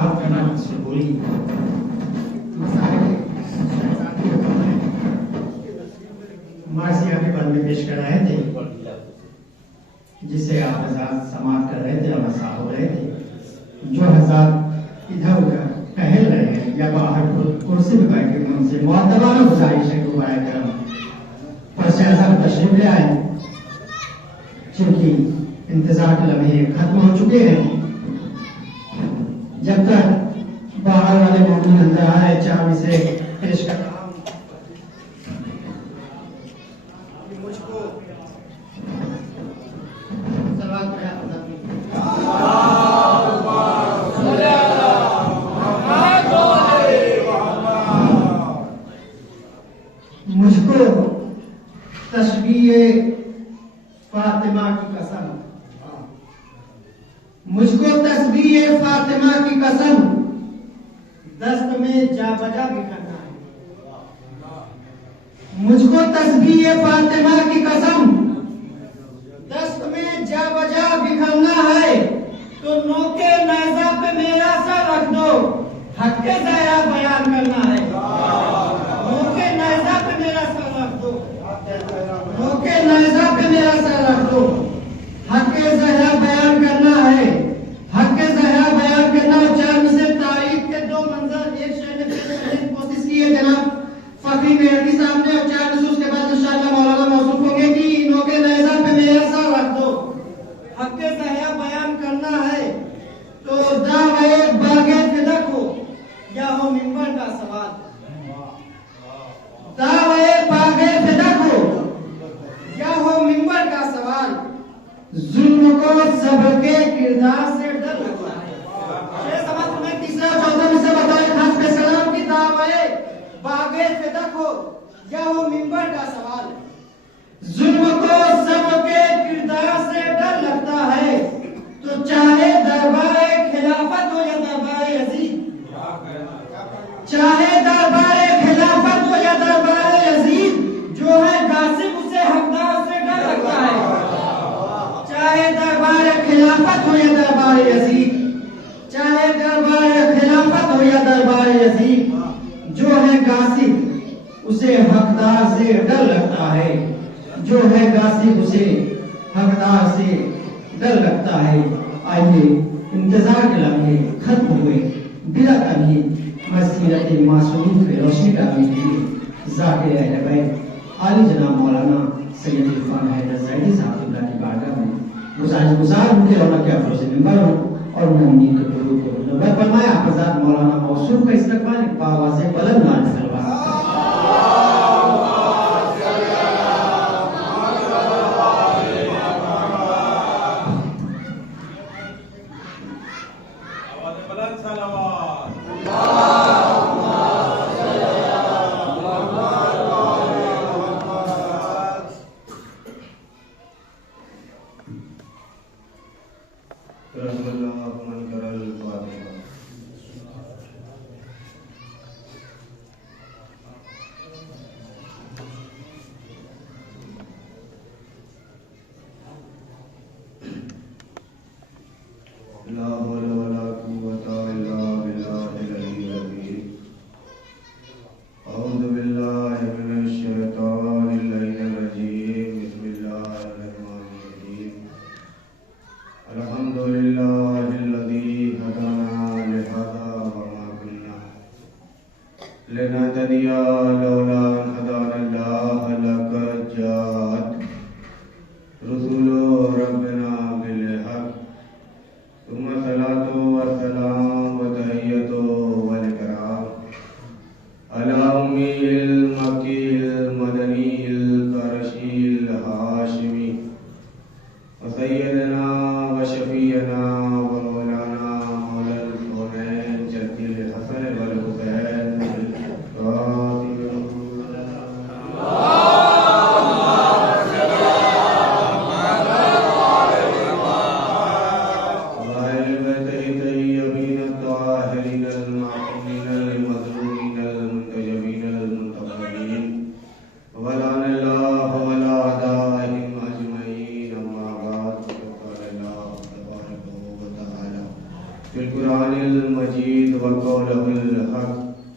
साफ करना मुझसे बोली। मार्सिया के बारे में पेश कर रहे थे, जिसे आप हज़रात समाप्त कर रहे थे और नशा हो रहे थे। जो हज़रात इधर उधर टहल रहे हैं या बाहर कुर्सी में बैठे हैं, उनसे मुअद्दबाना गुजारिश है कि वो आए करम पर शहजाद तशरीफ ले आए, क्योंकि इंतजार के लम्हे खत्म हो चुके हैं। जब तक बाहर वाले मोमिन अंदर आ रहे, चाहे इसे पेश कर रहा हूं मुझको सलावत पढ़ा मुझको तस्बीह फातिमा की कसम, मुझको तस्बीह फातिमा की कसम दस्त में जा बजा भी करना है। मुझको तस्बीह फातिमा की कसम दस्त में जा बजा बिखरना है, तो नोके नेज़ा पे मेरा सर रख दो, हक के ज़हरा बयान करना है। नोके नेज़ा पे मेरा सर रख दो, नोके नेज़ा पे मेरा सर रख दो, हक के ज़हरा बयान करना है। हक के ज़हरा बयान करना। चार से तारीख के दो मंजर एक शेर में पेश करने की कोशिश की है जनाब फकीर मेहदी साहब ने, और चार नसूस के बाद इंशाअल्लाह मौलाना मौसूफ होंगे कि नोके नेज़ा पे मेरा सर रख दो, हक के ज़हरा बयान करना है। तो दावे बागे फिदक हो या हो मिंबर का सवाल, दावे बागे फिदक हो या हो मिंबर का सवाल, जुल्म को सबके किरदार से डर लगता है। शेर समाज में तीसरा चौथा में से बताए खास पे सलाम की दावे बागे फिदक हो या हो मिंबर का सवाल, जुल्म को सबके किरदार से डर लगता है, तो चाहे दरबार खिलाफत हो या दरबार यजीद, चाहे दरबार खिलाफत हो या दरबार यजीद, जो है गासिब उसे हकदार से डर लगता है। चाहे दरबार खिलाफत हो या दरबार यजीद, चाहे दरबार खिलाफत हो या दरबार यजीद, जो है गासिब उसे हकदार से डर लगता है, जो है गासिब उसे हकदार से डर लगता है। आइए इंतजार के लम्हे खत्म हुए, बिला कभी मसीरत मासूमी की रोशनी करने के लिए ज़ाकिर अहले बैत आली जनाब मौलाना सैयद इरफान हैदर ज़ैदी साहब की बारगाह में गुज़ार उनके रौनक के अफरोज़ मिंबर हो और उन्हें उम्मीद के दुरूद को मुनव्वर फरमाए। आप हज़रात मौलाना मौसूफ का इस्तक़बाल बावाज़े बुलंद नाद सलवात। मजीद व क़ौलुल हक़।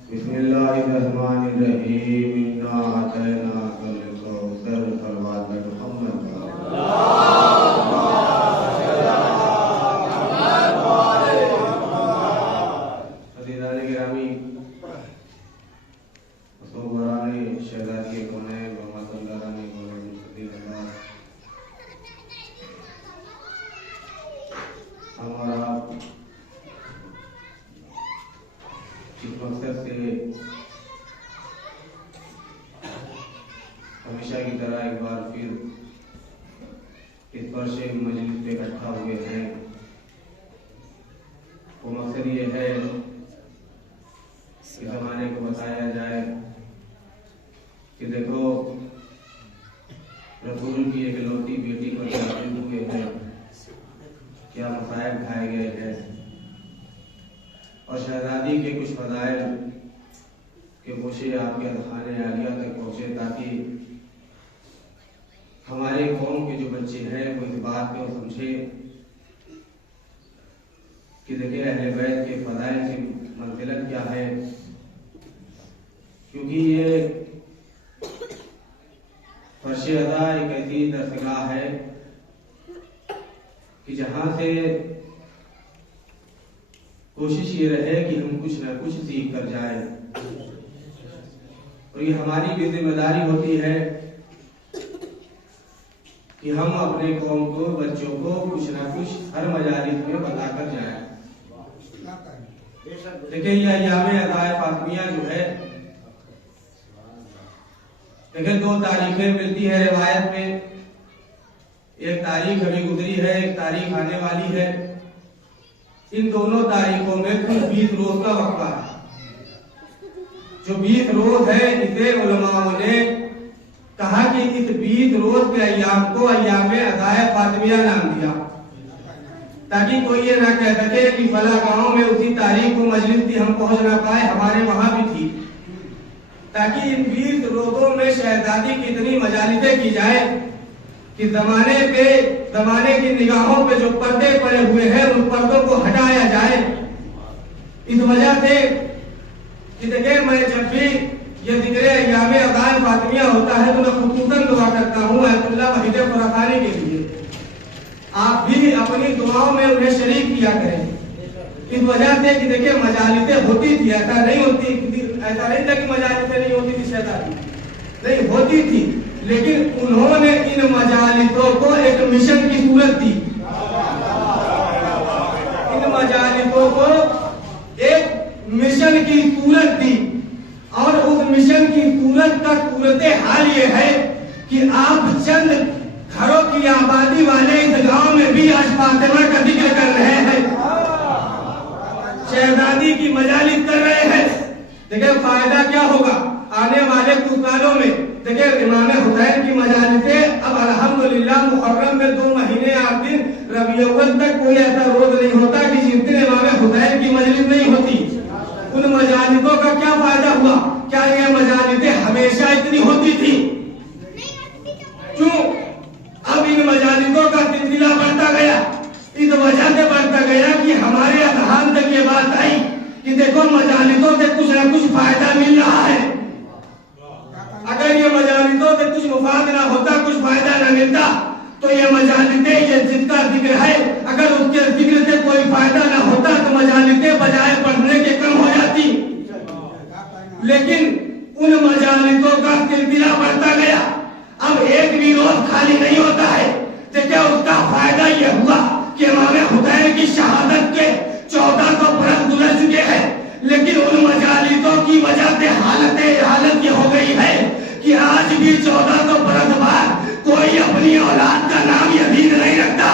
बिस्मिल्लाहिर्रहमानिर्रहीम। इन्ना अतैनाकल कौसर। फरमात मुहम्मद अज़ीज़ान गिरामी, सोबराने शहदाद के कोने बमातल्लारानी हमारा इस मकसद से हमेशा की तरह एक बार फिर इस वर्ष मजलिस पे इकट्ठा हुए हैं। वो मकसद ये है कि ज़माने को बताया जाए कि देखो रसूल की एक लौती बेटी पर जाते हुए हैं, क्या मसाइब खाए गए हैं, और शहजादी के कुछ फज़ाइल के गोशे आपके अज़हाने आलिया तक पहुँचे, ताकि हमारे कौम के जो बच्चे हैं वो इस बात को समझे कि देखिए अहले बैत के फज़ाइल की मंज़िलत क्या है। क्योंकि ये फर्श अदा एक ऐसी दरसगाह है कि जहाँ से कोशिश ये रहे कि हम कुछ न कुछ सीख कर जाए, और ये हमारी भी जिम्मेदारी होती है कि हम अपने कौम को, बच्चों को कुछ न कुछ हर मजालिस में बताकर जाए। देखिए ये अय्याम अदाए फातिमिया जो है, देखिए दो तारीखें मिलती है रिवायत में। एक तारीख अभी गुजरी है, एक तारीख आने वाली है। इन दोनों तारीखों में कुल 20 रोज का वक्फा है। जो 20 रोज है, इसे उलमाओं ने कहा कि इस 20 रोज के अय्याम को अय्याम अदाए फातिमिया नाम दिया, ताकि कोई ये ना कह सके कि फला गांव में उसी तारीख को मजलिस थी, हम पहुंच ना पाए, हमारे वहां भी थी। ताकि इन 20 रोजों में शहजादी की इतनी मजालिसें की जाए कि जमाने की निगाहों पे जो पर्दे पड़े हुए हैं उन पर्दों को हटाया जाए। इस वजह से कि देखिए मैं जब भी ये जिक्र अय्याम अदाए फातिमिया होता है तो मैं खुसूसन दुआ करता हूँ अयतुल्लाह वहीद खुरासानी के लिए। आप भी अपनी दुआओं में उन्हें शरीक किया करें। इस वजह से कि देखिए मजालिसें होती थी, ऐसा नहीं था कि मजालिसें नहीं होती थी, शहजादी नहीं होती थी, लेकिन उन्होंने इन मजालिसों को एक मिशन की सूरत दी। इन मजालिसों को एक मिशन की सूरत दी, और उस मिशन की सूरत का सूरत हाल ये है कि आप चंद घरों की आबादी वाले इस गांव में भी आज फातिमा का जिक्र कर रहे हैं, शहजादी की मजालिस कर रहे हैं। देखिए फायदा क्या होगा आने वाले कुछ सालों में। देखिए इमाम हुसैन की मजालिसें अब अल्हम्दुलिल्लाह मुहर्रम में 2 महीने 8 दिन रबी अव्वल तक कोई ऐसा रोज नहीं होता कि जिस दिन इमाम हुसैन की मजलिस नहीं होती। उन मजालिसों का क्या फायदा हुआ? क्या ये मजालिसें हमेशा इतनी होती थी? क्यों? अब इन मजालिसों का सिलसिला बढ़ता गया, इस वजह से बढ़ता गया कि हमारे अज़हान तक ये बात आई कि देखो मजालिसों से कुछ न कुछ फायदा मिल रहा है। अगर ये मजालिसों से कुछ मुफाद ना होता, कुछ फायदा ना मिलता, तो ये मजालिसें, ये जिसका जिक्र है, अगर उसके जिक्र से कोई फायदा ना होता तो मजालिसें बजाय बढ़ने के कम हो जाती। लेकिन उन मजालिसों का सिलसिला बढ़ता गया। अब एक भी रोज खाली नहीं होता है। देखिए उसका फायदा यह हुआ कि इमाम हुसैन की शहादत के 1400 बरस गुजर चुके हैं, लेकिन उन मजालिसों की वजह से हालत ये हो गई है कि आज भी 1400 बरस बाद कोई अपनी औलाद का नाम यजीद नहीं रखता।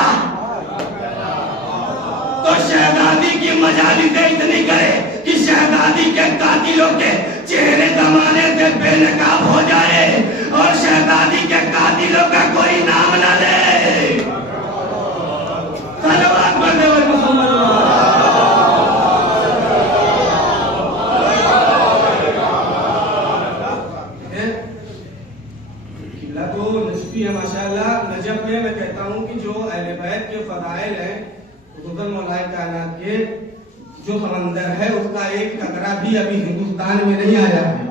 तो शहजादी की मजालिसें इतनी करे कि शहजादी के कातिलों के चेहरे जमाने से बेनकाब हो जाए और शहजादी के कातिलों का कोई नाम न ले। सलवात पढ़ने वाले मोहम्मद तो नजफी है माशाल्लाह। नजफ में मैं कहता हूँ कि जो अहले बैत के फदाइल हैं, खुसूसन मौलाए कायनात के जो समंदर है है उसका एक कतरा भी अभी हिंदुस्तान में नहीं आया है।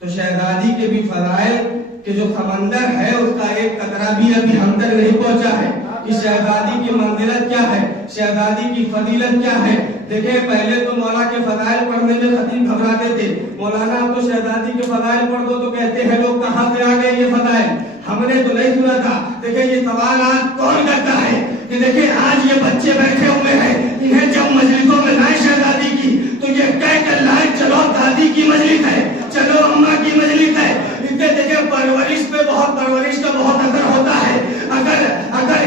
तो शहजादी के भी फजाइल के जो समंदर है उसका एक कतरा भी अभी हम तक नहीं पहुंचा है कि शहजादी की मंजिलत क्या है, शहजादी की फजीलत क्या है। देखिए पहले तो मौला के फजाइल पढ़ने में खतीब घबराते थे, मौलाना आप तो शहजादी के फजाइल पढ़ दो तो कहते हैं लोग कहाँ से आ गए ये फजाइल, हमने तो नहीं सुना था। देखिए ये सवाल आज कौन करता है कि देखिए आज ये बच्चे बैठे हुए हैं, इन्हें जब मजलिसों में लाए शहजादी की तो ये कह कर लाए चलो दादी की मजलिस है, चलो अम्मा की मजलिस है। इनके देखिए परवरिश का बहुत असर होता है। अगर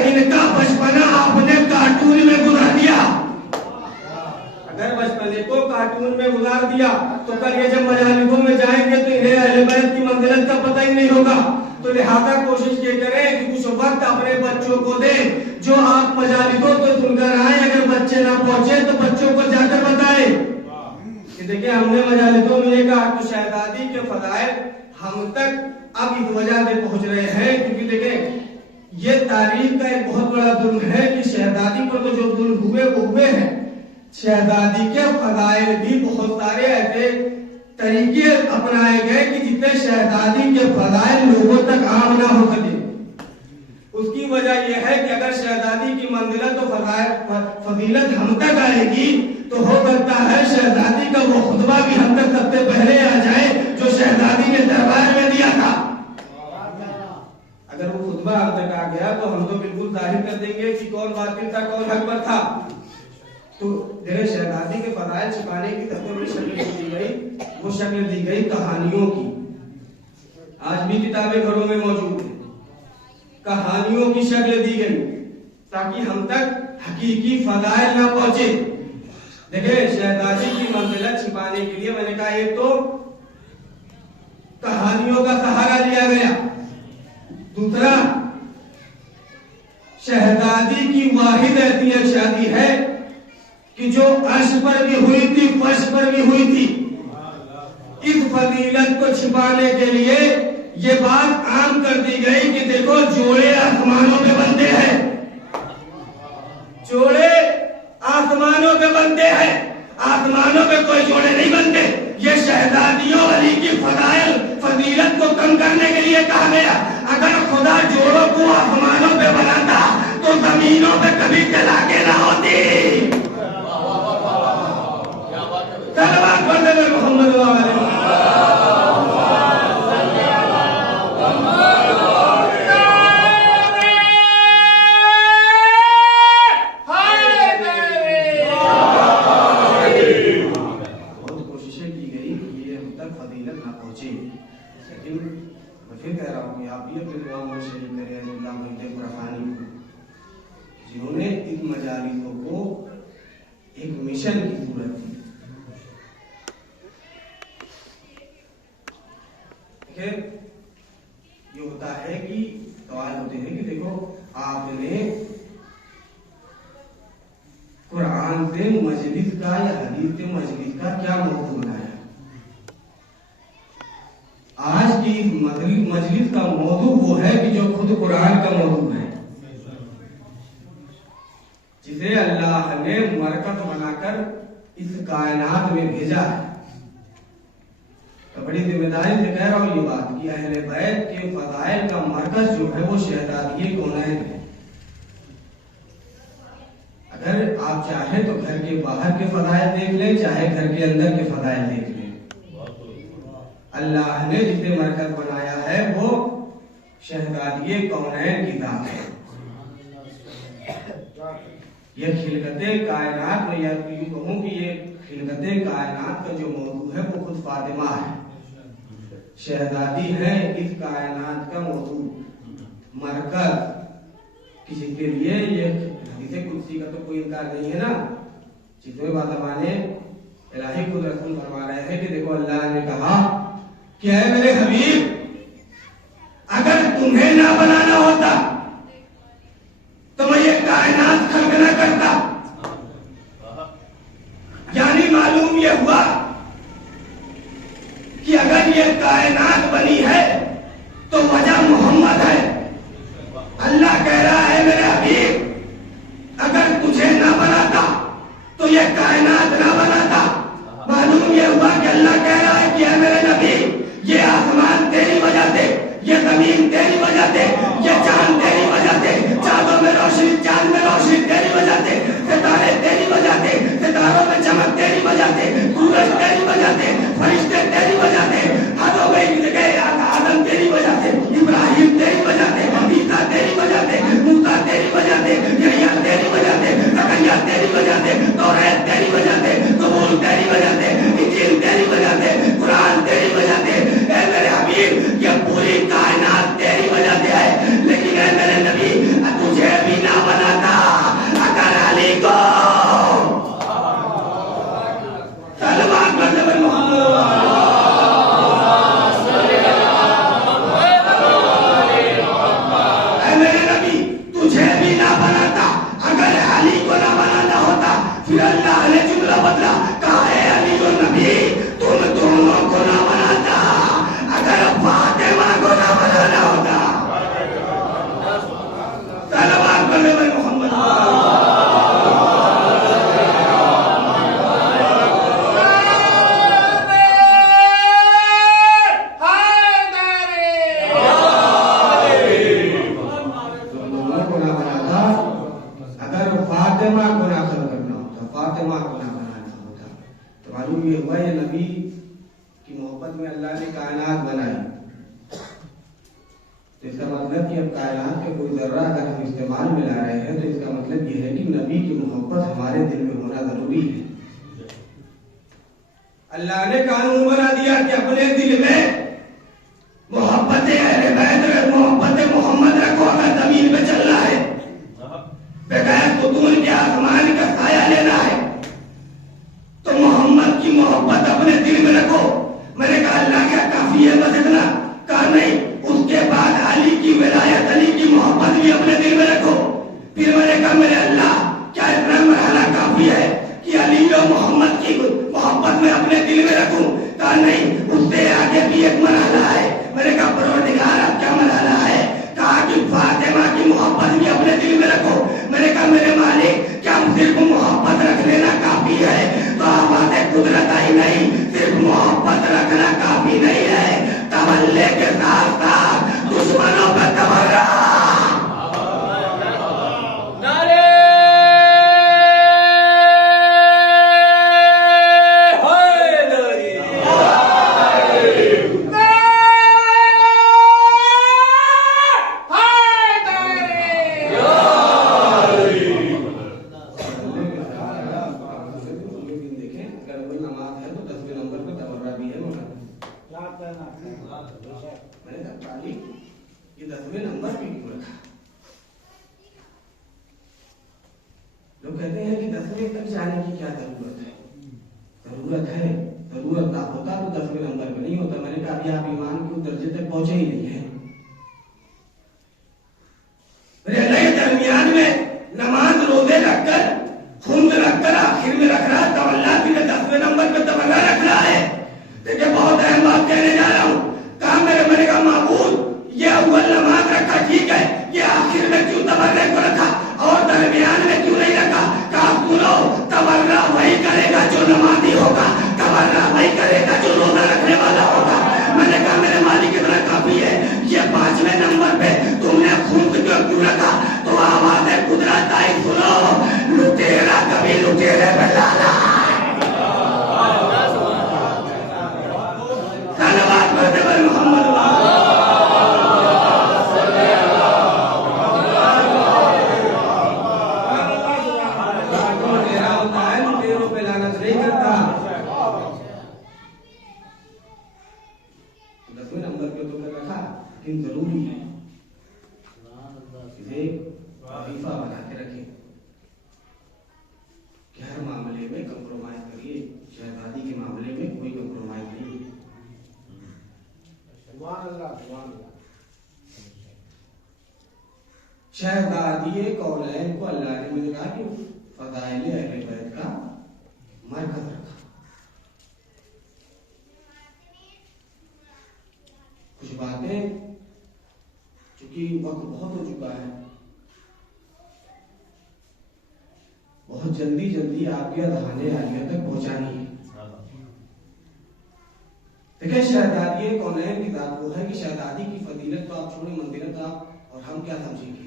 इनका बचपना आपने कार्टून में गुजार दिया, अगर बचपने को कार्टून में गुजार दिया तो कल ये जब मजालिसों में जाएंगे तो इन्हें अहले बैत की मंजिलत का पता ही नहीं होगा। तो लिहाजा कोशिश ये करें कि कुछ वक्त अपने बच्चों को दें जो आप मजालिसों को सुनकर आए, अगर बच्चे ना पहुंचे तो बच्चों को जाकर बताएं कि देखिए हमने मजालिसों में ये कहा। तो शहजादी के फजाइल हम तक अब इस वजह से पहुंच रहे हैं क्योंकि देखें ये तारीख का एक बहुत बड़ा जुल्म है कि शहजादी पर तो जो जुल्म हुए वो हुए हैं, शहजादी के फजाइल भी बहुत सारे ऐसे तरीके अपनाए गए कि जिससे शहजादी के फजाइल लोगों तक आम ना हो सके। उसकी वजह यह है कि अगर शहजादी की मंजिलत तो फजीलत हम तक आएगी तो हो सकता है शहजादी का वो खुतबा भी हम तक सबसे पहले आ जाए जो शहजादी ने दरबार में दिया था। अगर वो खुतबा हम तक आ गया तो हम तो बिल्कुल जाहिर कर देंगे कि कौन बातिल था कौन हक पर था। तो देखिए शहजादी के फजाइल छिपाने की सबसे बड़ी शक्ल दी गई, वो शक्ल दी गई कहानियों की। आज भी किताबें घरों में मौजूद है, कहानियों की शक्ल दी गई ताकि हम तक हकीकी फजाइल ना पहुंचे। देखिए शहजादी की मंजिलत छिपाने के लिए मैंने कहा एक तो कहानियों का सहारा लिया गया, दूसरा शहजादी की वाहिद ऐसी एक शादी है कि जो अर्श पर भी हुई थी फर्श पर भी हुई थी। इस फजीलत को छिपाने के लिए ये बात आम कर दी गई कि देखो जोड़े आसमानों पे बनते हैं, जोड़े आसमानों पे बनते हैं, आसमानों पे कोई जोड़े नहीं बनते। ये शहजादियों वाली की फजाइल फजीलत को कम करने के लिए कहा गया। अगर खुदा जोड़ों को आसमानों पे बनाता तो जमीनों पे कभी चला के ना होती। मोहम्मद जिन्होंने इन मजालिसों को एक मिशन की सूरत दी। ये होता है कि सवाल होते हैं कि देखो आपने कुरान से मजलिस का या हदीस से मजलिस का क्या मौजू बनाया। आज की मजलिस का मौजू वो है कि जो खुद कुरान का मौजू है, जिसे अल्लाह ने मरकज बनाकर इस कायनात में भेजा है। तो बड़ी जिम्मेदारी से कह रहा हूं ये बात कि अहले बैत के फजाइल का मरकज जो है वो शहजादी कौनैन है। अगर आप चाहे तो घर के बाहर के फजाइल देख लें, चाहे घर के अंदर के फजाइल देख लें। अल्लाह ने जिसे मरकज बनाया है वो शहजादी कौनैन की जात है। यह खिलकते कायनात में, या यूं कहूं कि ये खिलकते कायनात का जो मौजू है वो खुद फातिमा है, शहजादी है इस कायनात का मौजू, मरकज। किसी के लिए ये हदीस कुदसी का तो कोई इनकार नहीं है ना, जिसमें बाज़ाबाने इलाही खुद रसूल फरमा रहे हैं कि देखो अल्लाह ने कहा कि ऐ मेरे हबीब, अगर तुम्हें ना बनाना होता तो मैं ये कायनात खल्क ना करता। यानी मालूम ये हुआ कि अगर ये कायनात बनी है तो वजह मोहम्मद है। अल्लाह कह रहा है मेरे हबीब, अगर तुझे ना बनाता तो ये कायनात ना बनाता। बजाते, सूरज तेरी बजाते, फरिश्ते तेरी बजाते, हद हो गई आदम तेरी बजाते, इब्राहिम तेरी बजाते, ईसा तेरी बजाते, मूसा तेरी बजाते, यहया तेरी बजाते, जकरिया तेरी बजाते, तौरात तेरी बजाते, ज़बूर तेरी बजाते, इंजील तेरी बजाते, कुरान तेरी बजाते। ऐ मेरे हबीब, ये पूरी कायनात तेरी बजाते है, लेकिन ऐ मेरे नबी तुझे भी ना बनाता अगर अली को सलमान बन मोहम्मद। फिर अल्लाह ने जुमला बदला, कहा है अली और नबी तुम दोनों को ना बनाता अगर फातिमा को ना बनाना होता। सलवात पढ़ने वाले मोहम्मद। फातिमा को ना बनाना होता तो मालूम ये हुआ, ये नबी की मोहब्बत में अल्लाह ने कायनात बनाई। तो इसका मतलब कि अब कायनात के कोई जर्रा अगर हम इस्तेमाल में ला रहे हैं तो इसका मतलब ये है कि नबी की मोहब्बत हमारे दिल में होना जरूरी है। अल्लाह ने कानून बना दिया कि अपने दिल में मोहब्बत अहले बैत मोहब्बत मोहम्मद रखो। अगर जमीन में चलना है, बगैर कुतून के आसमान का साया लेना है, तो मोहम्मद की मोहब्बत अपने दिल में रखो। मैंने कहा अल्लाह क्या काफी है बस इतना? कहा नहीं, उसके बाद अली की विलायत, अली की मोहब्बत भी अपने दिल में रखो। फिर मैंने कहा मेरे अल्लाह क्या इतना मरहला काफी है कि अली और मोहम्मद की मोहब्बत में अपने दिल में रखूं? कहा नहीं, उससे आगे भी एक मरहला है। मैंने कहा परवरदिगार अब क्या मरहला है? कहा कि फातिमा की मोहब्बत भी अपने दिल में रखो। मैंने कहा मेरे मालिक क्या सिर्फ मोहब्बत रख लेना काफी है? तो आवाज़ कुदरत आई नहीं, सिर्फ मोहब्बत रखना काफी नहीं है, तवल्ले के साथ साथ दुश्मनों पर तवल्ला। ये 10वें नंबर पे क्यों रखा? लोग कहते हैं कि 10वें तक जाने की क्या जरूरत है? जरूरत है, जरूरत ना होता तो 10वें नंबर पे नहीं होता। मैंने कहा अभी आप ईमान के दर्जे तक पहुंचे ही नहीं है। दरमियान में नमाज रोजे रखकर खुंद रखकर आखिर में रख रहा, तवल्ला भी 10वें नंबर पे तवल्ला रख रहा है। देखिए बहुत अहम बात कहने जा रहा हूँ। कहा मैंने कहा माबूद ये अव्वल नमाज रखा ठीक है, ये आखिर में क्यों तवर्रे को रखा और दरमियान में क्यों नहीं रखा? कहा सुनो, तवर्रा वही करेगा जो नमाजी होगा, तवर्रा वही करेगा जो रोजा रखने वाला होगा। मैंने कहा मेरे मालिक इतना काफी है, ये 5वें नंबर पे तुमने खुद क्यों रखा? तो आवाज है कुदरत आई, सुनो, लुटेरा कभी लुटेरे पे लाना। धन्यवाद मोहम्मद। जरूरी है इसे वजीफा बना के रखें कि हर मामले में कंप्रोमाइज करिए। शहजादी के मामले में कोई कंप्रोमाइज नहीं। शहजादी कौलैन को अल्लाह ने मुझे कहा कि फज़ाइल अहले बैत का मरकज रखा। कुछ बातें क्योंकि वक्त बहुत हो चुका है, बहुत जल्दी जल्दी आपके अज़हाने आलिया तक पहुंचानी है। देखिए शहजादी कौनैन की बात वो है कि शहजादी की फजीलत तो आप छोड़े, मंजिलत आप और हम क्या समझेंगे।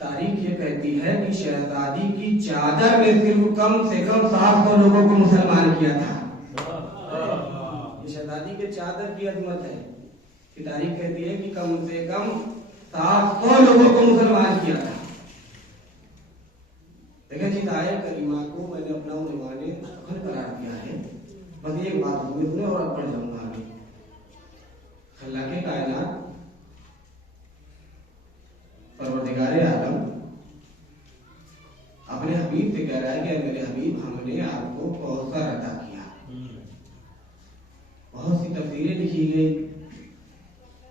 तारीख ये कहती है कि शहजादी की चादर में सिर्फ कम से कम 700 लोगों को मुसलमान किया था। ये शहजादी के चादर की अजमत है कि तारीख कहती है कि कम से कम 700 लोगों को मुसलमान किया था। लेकिन जिस आयत करीमा को मैंने अपना उन्वाने अखर करार दिया है, बस एक बात सुने और अब पढ़ जाऊंगा आगे। अल्लाह के कायनात परवरदिगारे आलम अपने हबीब से कह रहा है कि मेरे हबीब, हमने आपको कौसर अता किया। बहुत सी तफसीरें लिखी गई।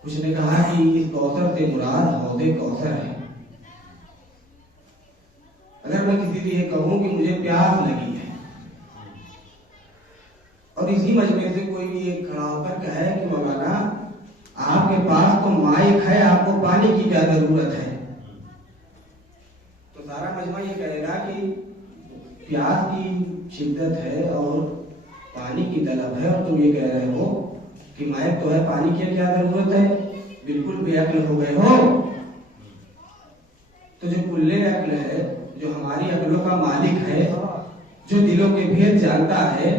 कुछ ने कहा कि इस कौसर से मुराद हौदे कौसर है। अगर मैं किसी से ये कहूं कि मुझे प्यास लगी है और इसी मजमे से कोई भी एक खड़ा होकर कहे कि मौलाना आपके पास तो माइक है, आपको पानी की क्या जरूरत है, तो सारा मजमा ये कहेगा कि प्यास की शिद्दत है और पानी की तलब है और तुम ये कह रहे हो कि माइक तो है, पानी की क्या जरूरत है, बिल्कुल बेअक्ल हो गए हो। तो जो कुल्ले अक्ल है, जो हमारी अक्लों का मालिक है, जो दिलों के भेद जानता है,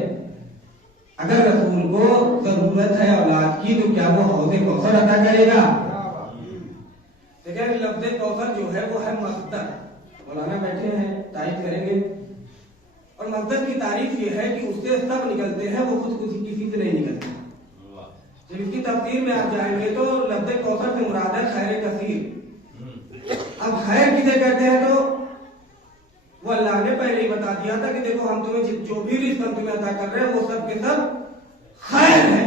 अगर रसूल को जरूरत है औलाद की तो क्या वो हौज़े कौसर अता करेगा? देखिए लफ्ज़े कौसर जो है वो है मस्दर। मौलाना बैठे हैं, तारीफ करेंगे। और मस्दर की तारीफ ये है कि उससे सब निकलते हैं, वो खुद किसी से नहीं निकलते। जब इसकी तफसीर में आप जाएंगे तो लफ्ज़े कौसर से मुराद है खैर कसीर। अब खैर किसे कहते हैं तो वो अल्लाह ने पहले ही बता दिया था कि देखो हम तुम्हें जो भी रिज़्क़ हम तुम्हें अता कर रहे हैं वो सब के सब खैर है।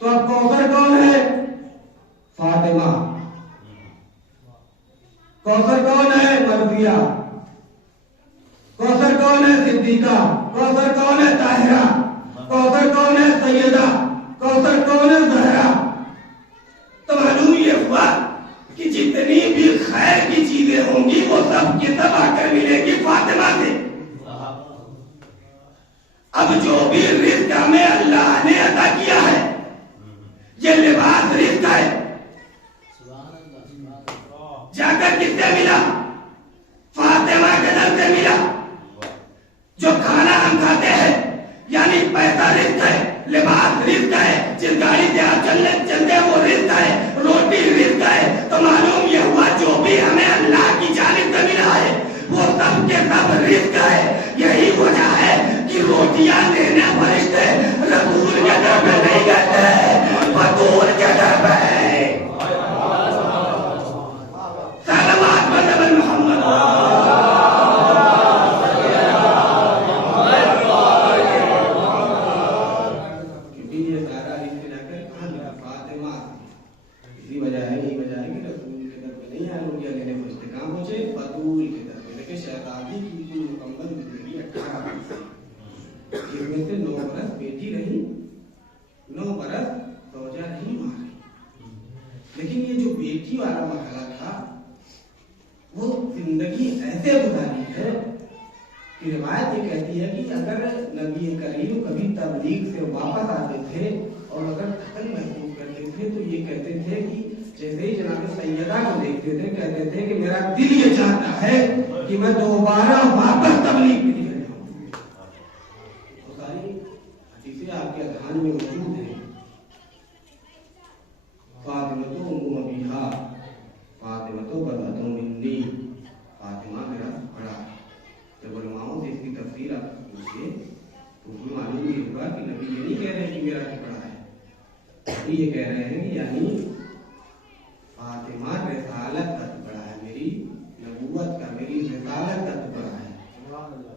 तो अब कौसर कौन है? फातिमा। कौसर कौन है? मर्दिया। कौसर कौन है? सिद्दीका। कौसर कौन है? ताहिरा। कौसर कौन है? सैयदा। कौसर कौन है? ज़हरा। तो मालूम ये हुआ कि जितनी भी खैर की चीजें होंगी वो सब के सब आकर मिलेगी फातिमा से। अब जो भी रिज़्क़ हमें अल्लाह ने अता किया है, ये लिबास रिज़्क़ है, जाकर किससे मिला? फातिमा के दर से मिला। जो खाना हम खाते हैं यानी पैसा रिज़्क़ है, लिबास रिज़्क़ है, जिस गाड़ी से आप चलते हैं वो रिज़्क़ है, रोटी रिज़्क़ है। तो मालूम ये हुआ जो भी हमें अल्लाह की जानिब से मिला है वो सब के सब रिज़्क़ है। यही वजह है कि रोटियां देने फरिश्ते रसूल के दर पे नहीं गए, बतूल के दर पे। सलावत बन मोहम्मद। लेकिन ये जो बेटी वाला मरहला था वो जिंदगी ऐसे गुजारी है कि रिवायत ये कहती है कि अगर नबी करीम कभी तबलीग से वापस आते थे और अगर थकन महसूस करते थे तो ये कहते थे कि जैसे ही जनाब सैयदा को देखते थे कहते थे कि मेरा दिल ये चाहता है कि मैं दोबारा वापस तबलीग में निकल जाऊं। तो सारी हदीसें आपके अज़हान में मौजूद है। फातिमा तो उम्मु अबीहा, फातिमा तो बदअतु मिन्नी, फातिमा मेरा बड़ा। जब उलमाओं से इसकी तफसीर आप पूछिए तो उनको मालूम ये होगा कि नबी ये नहीं कह रहे कि मेरा टुकड़ा है, नबी ये कह रहे हैं कि यानी फातिमा रिसालत का टुकड़ा है, मेरी नबूवत का, मेरी रिसालत का टुकड़ा है।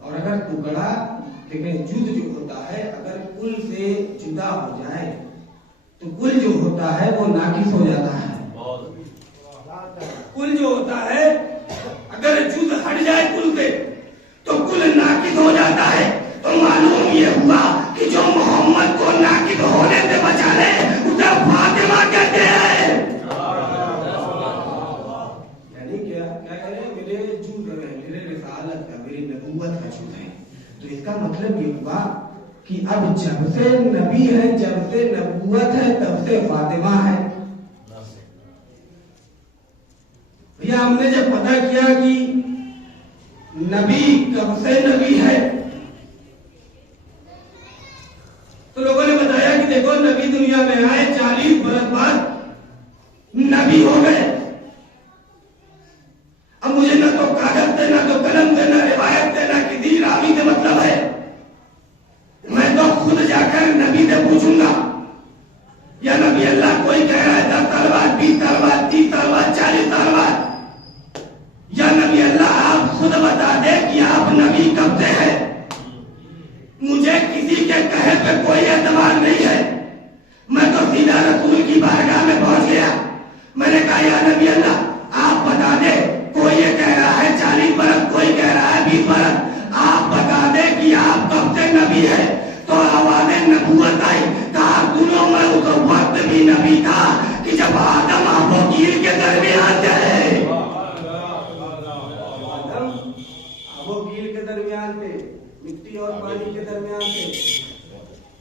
और अगर टुकड़ा देखें जुद जो होता है अगर कुल से जुदा हो जाए तो कुल जो होता है वो नाकिस हो जाता है। कुल जो होता है अगर जुद हट जाए कुल से तो कुल नाकिस हो जाता है। तो मालूम ये हुआ कि जो मोहम्मद को नाकिस होने से बचा ले उसे फातिमा कहते हैं। यानी क्या क्या करें? मेरे जुद है, मेरे रिसालत का, मेरी नबूवत का जुद है। तो इसका मतलब ये हुआ कि अब जब से नबी है, जब से नबूवत है, तब से फातिमा है। भैया हमने जब पता किया कि नबी कब से नबी है नबूवत आई। कहा सुनो मैं उस वक्त भी नबी था कि जब आदम आबोगीर के दरमियान थे। आदम आबोगीर के दरमियान थे, मिट्टी और पानी के दरमियान थे।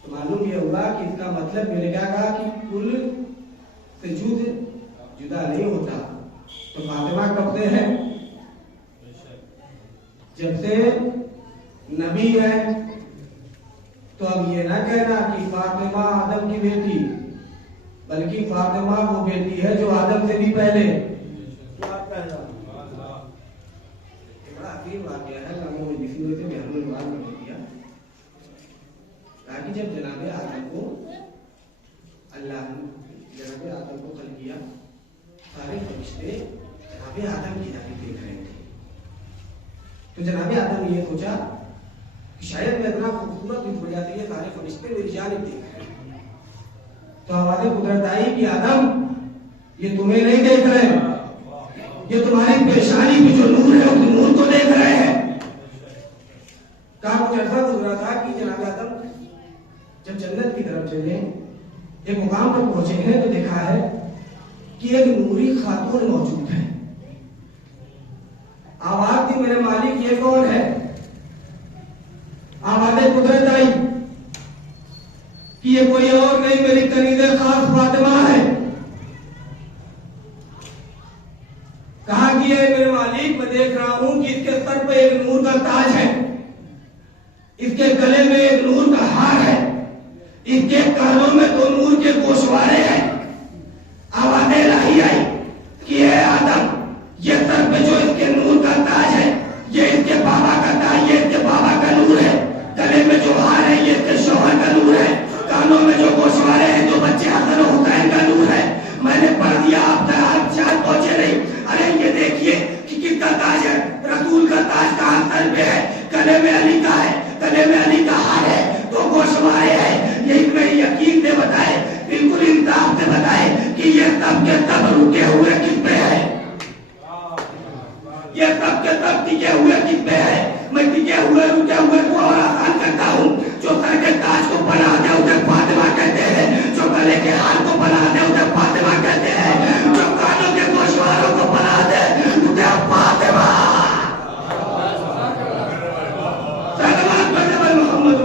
तो मालूम यह हुआ कि इसका मतलब मैंने क्या कहा कि कुल से जुदा नहीं होता। तो फातिमा कब से है? जब से नबी है। तो अब ये ना कहना कि फातिमा आदम की बेटी, बल्कि फातिमा वो बेटी है जो आदम से भी पहले। बड़ा अजीब वाकया है, ताकि जब जनाबे आदम को अल्लाह ने जनाबे आदम को खल किया, सारे फरिश्ते जनाबे आदम की जानिब देख रहे थे। तो जनाबे आदम ने ये सोचा कि शायद मैं इतना खूबसूरत इस वजह से ये सारे फरिश्ते मेरी जानिब देख रहे हैं। तो हमारे कुदरत आई कि आदम ये तुम्हें नहीं देख रहे, ये तुम्हारी पेशानी में जो नूर है उस नूर को देख रहे हैं। कहा कुछ ऐसा गुजरा था कि जनाब आदम जब जन्नत की तरफ चले, एक मुकाम पर पहुंचे हैं तो देखा है कि एक नूरी खातून मौजूद है। आवाज दी मेरे मालिक ये कौन है? आवाज कुदरत आई कि ये कोई और नहीं मेरी कनीज़े खास फातिमा है। कहा कि ये मेरे मालिक मैं देख रहा हूं कि इसके सर पे एक नूर का ताज है, इसके गले में एक नूर का हार है, इसके कानों में दो नूर के गोशवारे हैं। आवाज इलाही आई कि ये आदम ये सर पे जो इसके नूर का ताज है ये इसके बाबा का ताज, ये इसके बाबा का नूर है। गले में जो हार है ये इसके शौहर का नूर है। कानों में जो गोशवारे हैं जो बच्चे हसन हुसैन का नूर है। मैंने पढ़ दिया, आप शायद पहुंचे नहीं। अरे ये देखिए कि किसका ताज है? रसूल का ताज कहां सर पे है? गले में अली का है, गले में अली का हार है, दो गोशवारे हैं। यही मेरी यकीन से बताए, बिल्कुल इंसाफ से बताए कि ये सब के सब रुके हुए किस पे है? ये सब के सब टिके हुए किस पे है? मैं टिके हुए रुके हुए को और आसान करता हूँ। जो सर के ताज को बना दे उसे फातिमा कहते हैं, जो गले के हार को बना दे उसे फातिमा कहते हैं, जो कानों के गोशवारों को बना दे उसे फातिमा। सल्लल्लाहु अलैहि मोहम्मद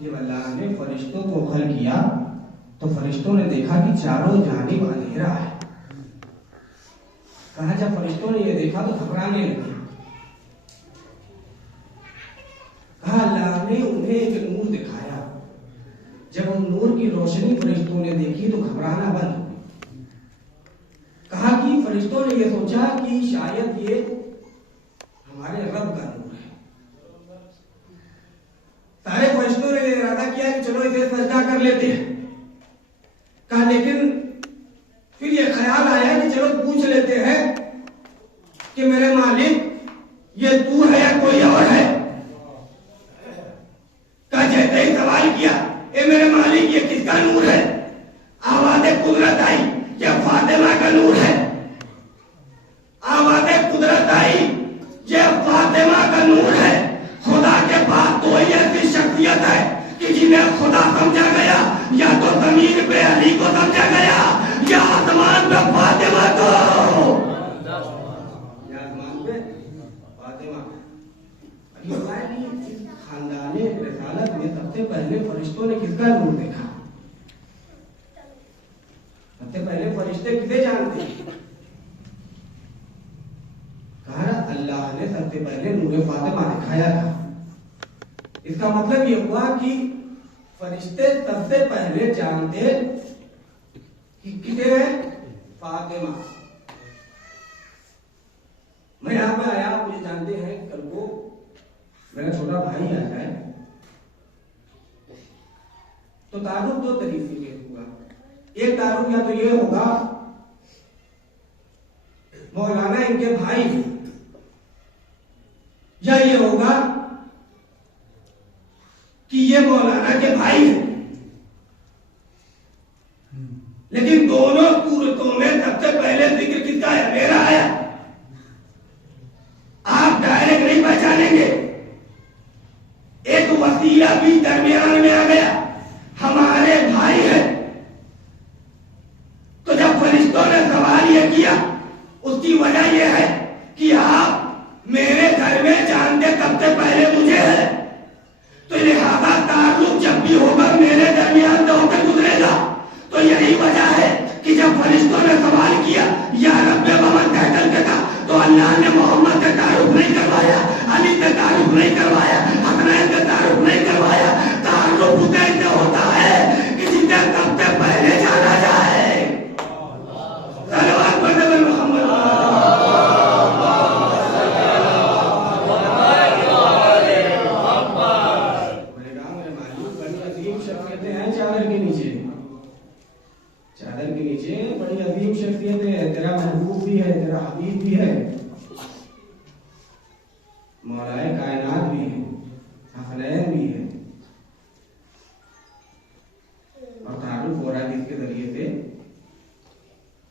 जब अल्लाह ने फरिश्तों को खल किया तो फरिश्तों ने देखा कि चारों जानिब अंधेरा है। कहा जब फरिश्तों ने ये देखा तो घबराने लगे। कहा अल्लाह ने उन्हें एक नूर दिखाया। जब उन नूर की रोशनी फरिश्तों ने देखी तो घबराना बंद हो गई। कहा कि फरिश्तों ने ये सोचा कि शायद ये हमारे रब का नूर है। सारे फरिश्तों ने इरादा किया कि चलो इसे सजदा कर लेते हैं। कहा लेकिन फिर ये ख्याल आया कि चलो पूछ लेते हैं कि मेरे मालिक ये तू है या कोई और है? कहा जैसे ही सवाल किया ए मेरे मालिक ये किसका नूर है? आवाज़े कुदरत आई ये फातिमा का नूर है। आवाज़े कुदरत आई ये फातिमा का नूर है। खुदा के पास तो ऐसी शख्सियत है कि जिन्हें खुदा समझा गया या तो जमीन पे अली को समझा गया या आसमान पे फातिमा को। आसमान पे फातिमा। खानदाने रिसालत में सबसे पहले फरिश्तों ने किसका नूर देखा? सबसे पहले फरिश्ते किसे जानते? कहा अल्लाह ने सबसे पहले नूर फातिमा दिखाया था। इसका मतलब ये हुआ कि फरिश्ते सबसे पहले जानते कि किसे है? फातिमा। मैं यहाँ पे आया, मुझे जानते हैं कल को मेरा छोटा भाई आ जाए तो ताल्लुक दो तरीके से होगा। एक ताल्लुक या तो ये होगा मौलाना इनके भाई, या ये होगा कि ये मौलाना के भाई हैं। लेकिन दोनों सूरतों में सबसे पहले जिक्र किसका है? मेरा आया। आप डायरेक्ट नहीं पहचानेंगे, एक वसीला भी दरमियान में आ गया, हमारे भाई है। तो जब फरिश्तों ने सवाल यह किया, उसकी वजह यह है कि आप मेरे घर में जानते सबसे पहले मुझे है, तो लिहाजा ताल्लुक जब भी होगा मेरे दरमियान से होकर गुजरेगा। तो यही वजह है कि जब फरिश्तों ने सवाल किया या रब्बे मोहम्मद कहकर के कहा, तो अल्लाह ने मोहम्मद से तारुफ नहीं करवाया, अली से तारुफ नहीं करवाया, हसनैन से तारुफ नहीं करवाया। तारुफ उसे से होता है कि जिसे सबसे पहले जाना जाए। सलवात पढ़ने में मोहम्मद चादर के नीचे बड़ी अजीम शख्सियतें है। तेरा महबूब भी है, तेरा हबीब भी है, मौलाए कायनात भी है, हसनैन भी है। और तारुफ हो रहा है किसके जरिए से?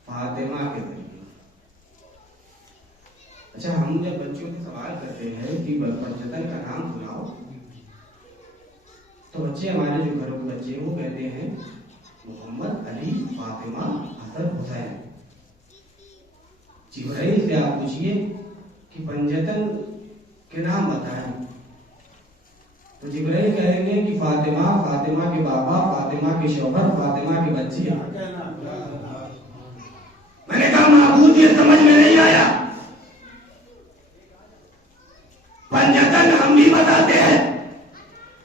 फातिमा के जरिए। अच्छा, हम जब बच्चों से सवाल करते हैं कि पंचतन का नाम सुनाओ, तो बच्चे हमारे जो घरों के बच्चे वो कहते हैं मोहम्मद, अली, फातिमा, हसन, हुसैन। जिब्राइल से आप पूछिए कि पंजतन के नाम बताएं, तो जिब्राइल कहेंगे कि फातिमा, फातिमा के बाबा, फातिमा के शौहर, फातिमा के बच्चे। मैंने कहा महबूब ये समझ में नहीं आया। पंजतन हम भी बताते हैं,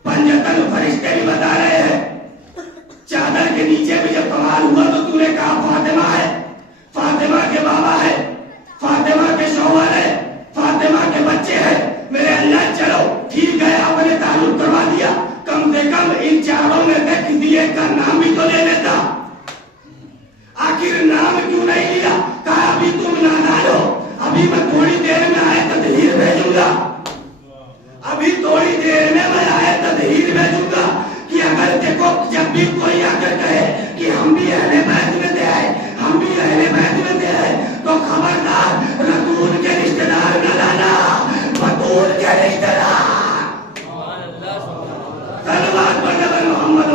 पंजतन फरिश्ते भी बता रहे हैं। चादर के नीचे भी जब सवाल हुआ तो तूने कहा फातिमा है, फातिमा के बाबा है, फातिमा के शौहर है, फातिमा के बच्चे हैं। मेरे अल्लाह चलो ठीक है, आपने ताल्लुक करवा दिया, कम से कम इन चारों में से किसी एक का नाम भी तो ले लेता। आखिर नाम क्यों नहीं लिया? कहा अभी तुम नादान हो, अभी मैं थोड़ी देर में आए तदहीर भेजूंगा, अभी थोड़ी देर में मैं आए तदहीर भेजूंगा। कि अगर देखो जब भी कोई आकर कहे कि हम भी अहले बैत में से आए, हम भी अहले बैत में से आए, तो खबरदार रसूल के रिश्तेदार न लाना, बतूल के रिश्तेदार। सल्लल्लाहु अलैहि मोहम्मद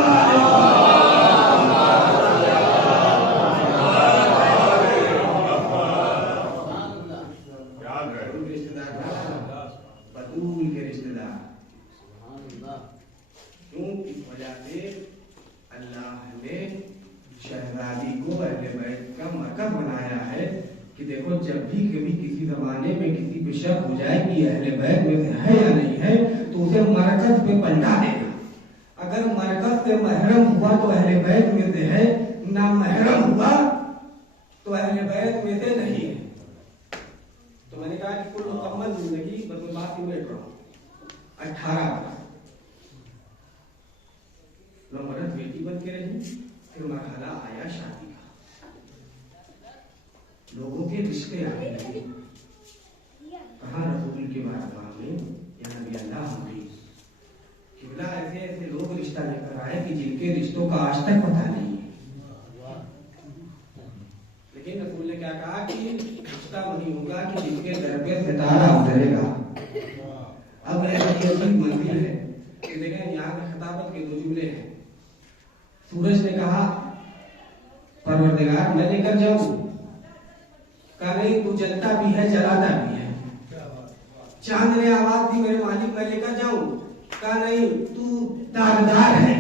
बतूल के रिश्तेदार। क्यों? इस वजह से अल्लाह ने शहजादी को अहले बैत का मरकज बनाया है कि देखो जब भी कभी किसी जमाने में किसी पे शक हो जाए कि अहले बैत में से है या नहीं है, तो उसे मरकज पे पलटा देगा। अगर मरकज से महरम हुआ तो अहले बैत में से है, ना महरम हुआ तो अहले बैत में से नहीं है। तो मैंने कहा कि कुल मुकम्मल जिंदगी बस बात ही बैठ रहा हूँ 18 मर्द बेटी बन के रही, फिर मरहला आया शादी का, लोगों के रिश्ते आने लगे। कहा रसूल के बारगाह में या नबी अल्लाह हमारी किबला ऐसे ऐसे लोग रिश्ता लेकर आए कि जिनके रिश्तों का आज तक पता नहीं है। लेकिन रसूल ने क्या कहा कि रिश्ता वही होगा कि जिसके दर पे सितारा उतरेगा। अब ऐसी मंजिल है कि देखें यहाँ के खिताबत के दो जुमले हैं। सूरज ने कहा परवरदिगार मैं लेकर जाऊं, कहा नहीं तू जलता भी है जलाता भी है। चांद ने आवाज दी मेरे मालिक मैं लेकर जाऊं, कहा नहीं तू दागदार है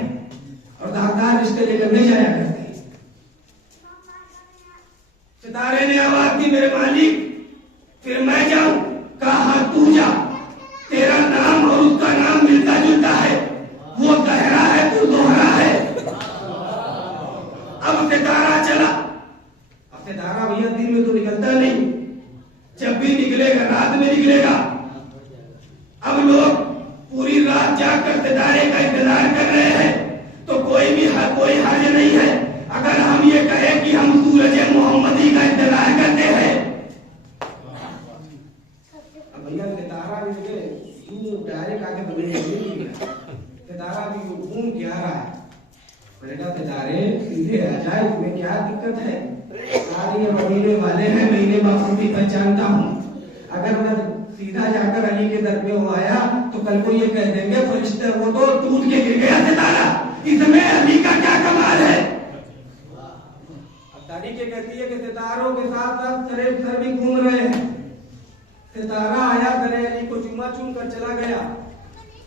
और दागदार रिश्ते लेकर नहीं जाया करते। सितारे ने आवाज दी मेरे मालिक फिर मैं जाऊं, कहा तू जा, तेरा नाम और उसका नाम मिलता जुलता है, वो गहरा है तू दोहरा है। अब सितारा चला, अब सितारा भैया दिन में तो निकलता नहीं, जब भी निकलेगा रात में निकलेगा। अब लोग पूरी रात जाकर सितारे का इंतजार कर रहे हैं, तो कोई भी कोई हर्ज नहीं है अगर हम ये कहें कि हम सूरज मोहम्मदी का इंतजार करते हैं। अब भैया सितारा भी यूं डायरेक्ट आके सितारा भी घूम के आ रहा है। मैंने कहा सितारे सीधे आ जाए, तुम्हें क्या दिक्कत है? ये मदीने वाले हैं, महीने बाखूबी पहचानता हूँ। अगर मैं सीधा जाकर अली के दर पे वो आया तो कल को ये कह देंगे फरिश्ते वो तो टूट के गिर गया सितारा, इसमें अली का क्या कमाल है? अब तारीखें कहती है कि सितारों के साथ साथ सर भी घूम रहे हैं। सितारा आया, करे अली को चुम्मा चूम कर चला गया।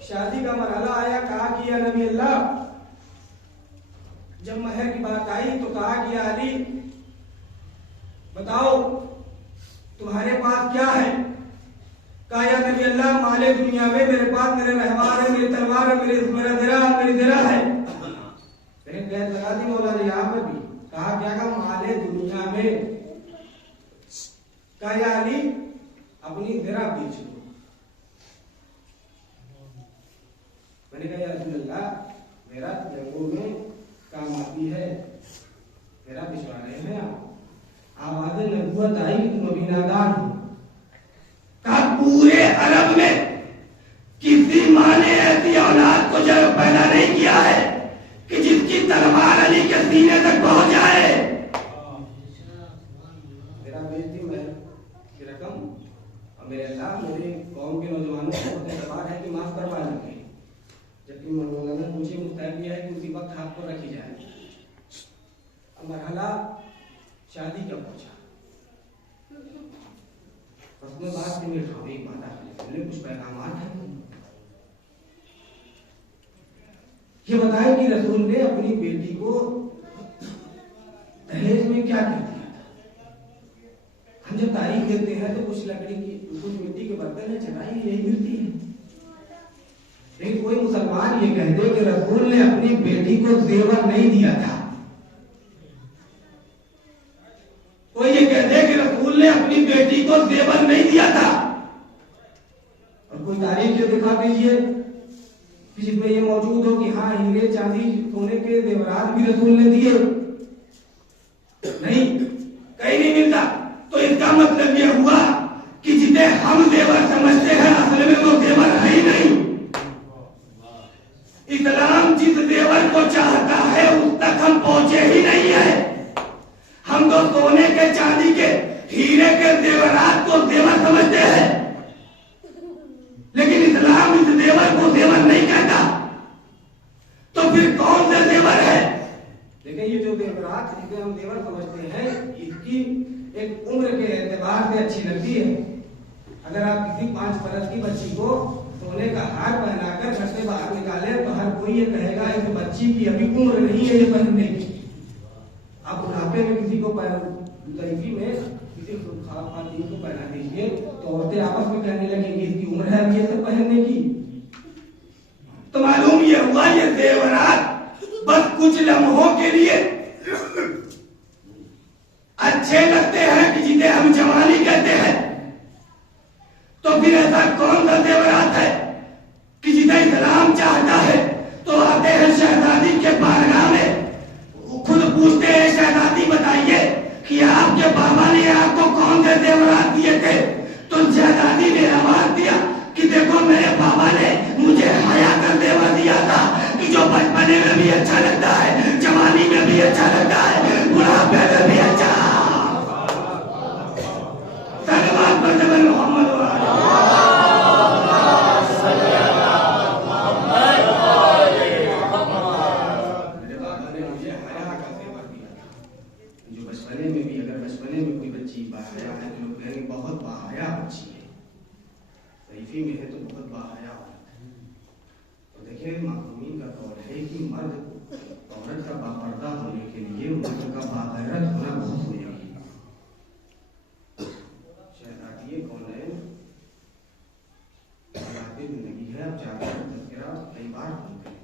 शादी का मरहला आया, कहा कि या नबी अल्लाह, जब महर की बात आई तो कहा कि या अली बताओ तुम्हारे पास क्या है? कहा या नबी अल्लाह, माले दुनिया में मेरे पास मेरे रहवार है, मेरी तलवार है, मेरा दिरा है। मैंने कैद लगा दी मौला ने यहाँ पर भी। कहा क्या? कहा माले दुनिया में। कहा या अली अपनी दिरा बेच दो। मैंने कहा या रसूल अल्लाह, मेरा जंगों में काम आती है, मेरा बिछवा रहे हैं आप। आवाज़ नबूवत आई कि तुम अभी नादान हो। कहा पूरे अरब में किसी माँ ने ऐसी औलाद को जब पैदा नहीं किया है कि जिसकी तलवार अली के सीने तक पहुंच जाए। मेरा बेटी मैं की रकम और मेरे अल्लाह मेरे कौम के नौजवानों को एतबार है कि माफ करवा देंगे, जबकि मौलाना ने मुझे मुस्तैद किया है कि उसी वक्त हाथ पर रखी जाए। अब मरहला शादी का पहुंचा। उसमें बात नहीं उठाओ, एक बात आपने कुछ पैगाम है। ये बताएं कि रसूल ने अपनी बेटी को दहेज में क्या कर दिया था? हम जब तारीख देते हैं तो कुछ लकड़ी की कुछ मिट्टी के बर्तन है, चटाई यही मिलती है। लेकिन कोई मुसलमान ये कहते कि रसूल ने अपनी बेटी को जेवर नहीं दिया था, कोई ये कहते कि रसूल ने अपनी बेटी को जेवर नहीं दिया था, और कोई तारीख ये दिखा दीजिए कि जिसमें ये मौजूद हो कि हाँ हीरे चांदी सोने के जेवरात भी रसूल ने दिए। नहीं, कहीं नहीं मिलता। तो इसका मतलब ये हुआ कि जिसे हम जेवर समझते हैं असल में वो जेवर है ही नहीं। इस्लाम जिस जेवर को चाहता है उस तक हम पहुंचे ही नहीं है। हम तो सोने के चांदी के हीरे के जेवरात को जेवर समझते हैं, लेकिन इस्लाम इस जेवर को जेवर नहीं कहता। तो फिर कौन सा जेवर है? देखिए ये जो जेवरात जिसे हम जेवर समझते हैं, इसकी एक उम्र के एतबार से अच्छी लगती है। अगर आप किसी 5 बरस की बच्ची को सोने का हार पहनाकर घर से बाहर निकाले तो हर कोई ये कहेगा इस बच्ची की अभी उम्र नहीं है ये पहनने की। आप बुढ़ापे में किसी को लड़की में किसी खातून को पहना दीजिए तो औरतें आपस में कहने लगेंगी इसकी उम्र है अभी ये सब पहनने की। तो मालूम ये हुआ ये जेवरात बस कुछ लम्हों के लिए अच्छे लगते हैं कि जिन्हें हम जवानी कहते हैं। तो फिर ऐसा कौन सा जेवरात है कि जिसे इस्लाम चाहता है? तो आते हैं शहजादी के बारगाह में, खुद पूछते हैं शहजादी बताइए कि आपके बाबा ने आपको कौन से जेवरात दिए थे? तो शहजादी ने आवाज दिया कि देखो मेरे बाबा ने मुझे हया का जेवर दिया था कि जो बचपने में भी अच्छा लगता है, जवानी में भी अच्छा लगता है, बुढ़ापे में भी अच्छा। सल्लल्लाहु अलैहि मोहम्मद में है तो बहुत बाहया औरत है। तो देखिए मासूमीन का कौल है कि मर्द औरत का बापर्दा होने के लिए मर्द का बागैरत होना बहुत जरूरी है। शहजादी कौन है? जिंदगी है, अब जाकर तस्करा कई बार होंगे,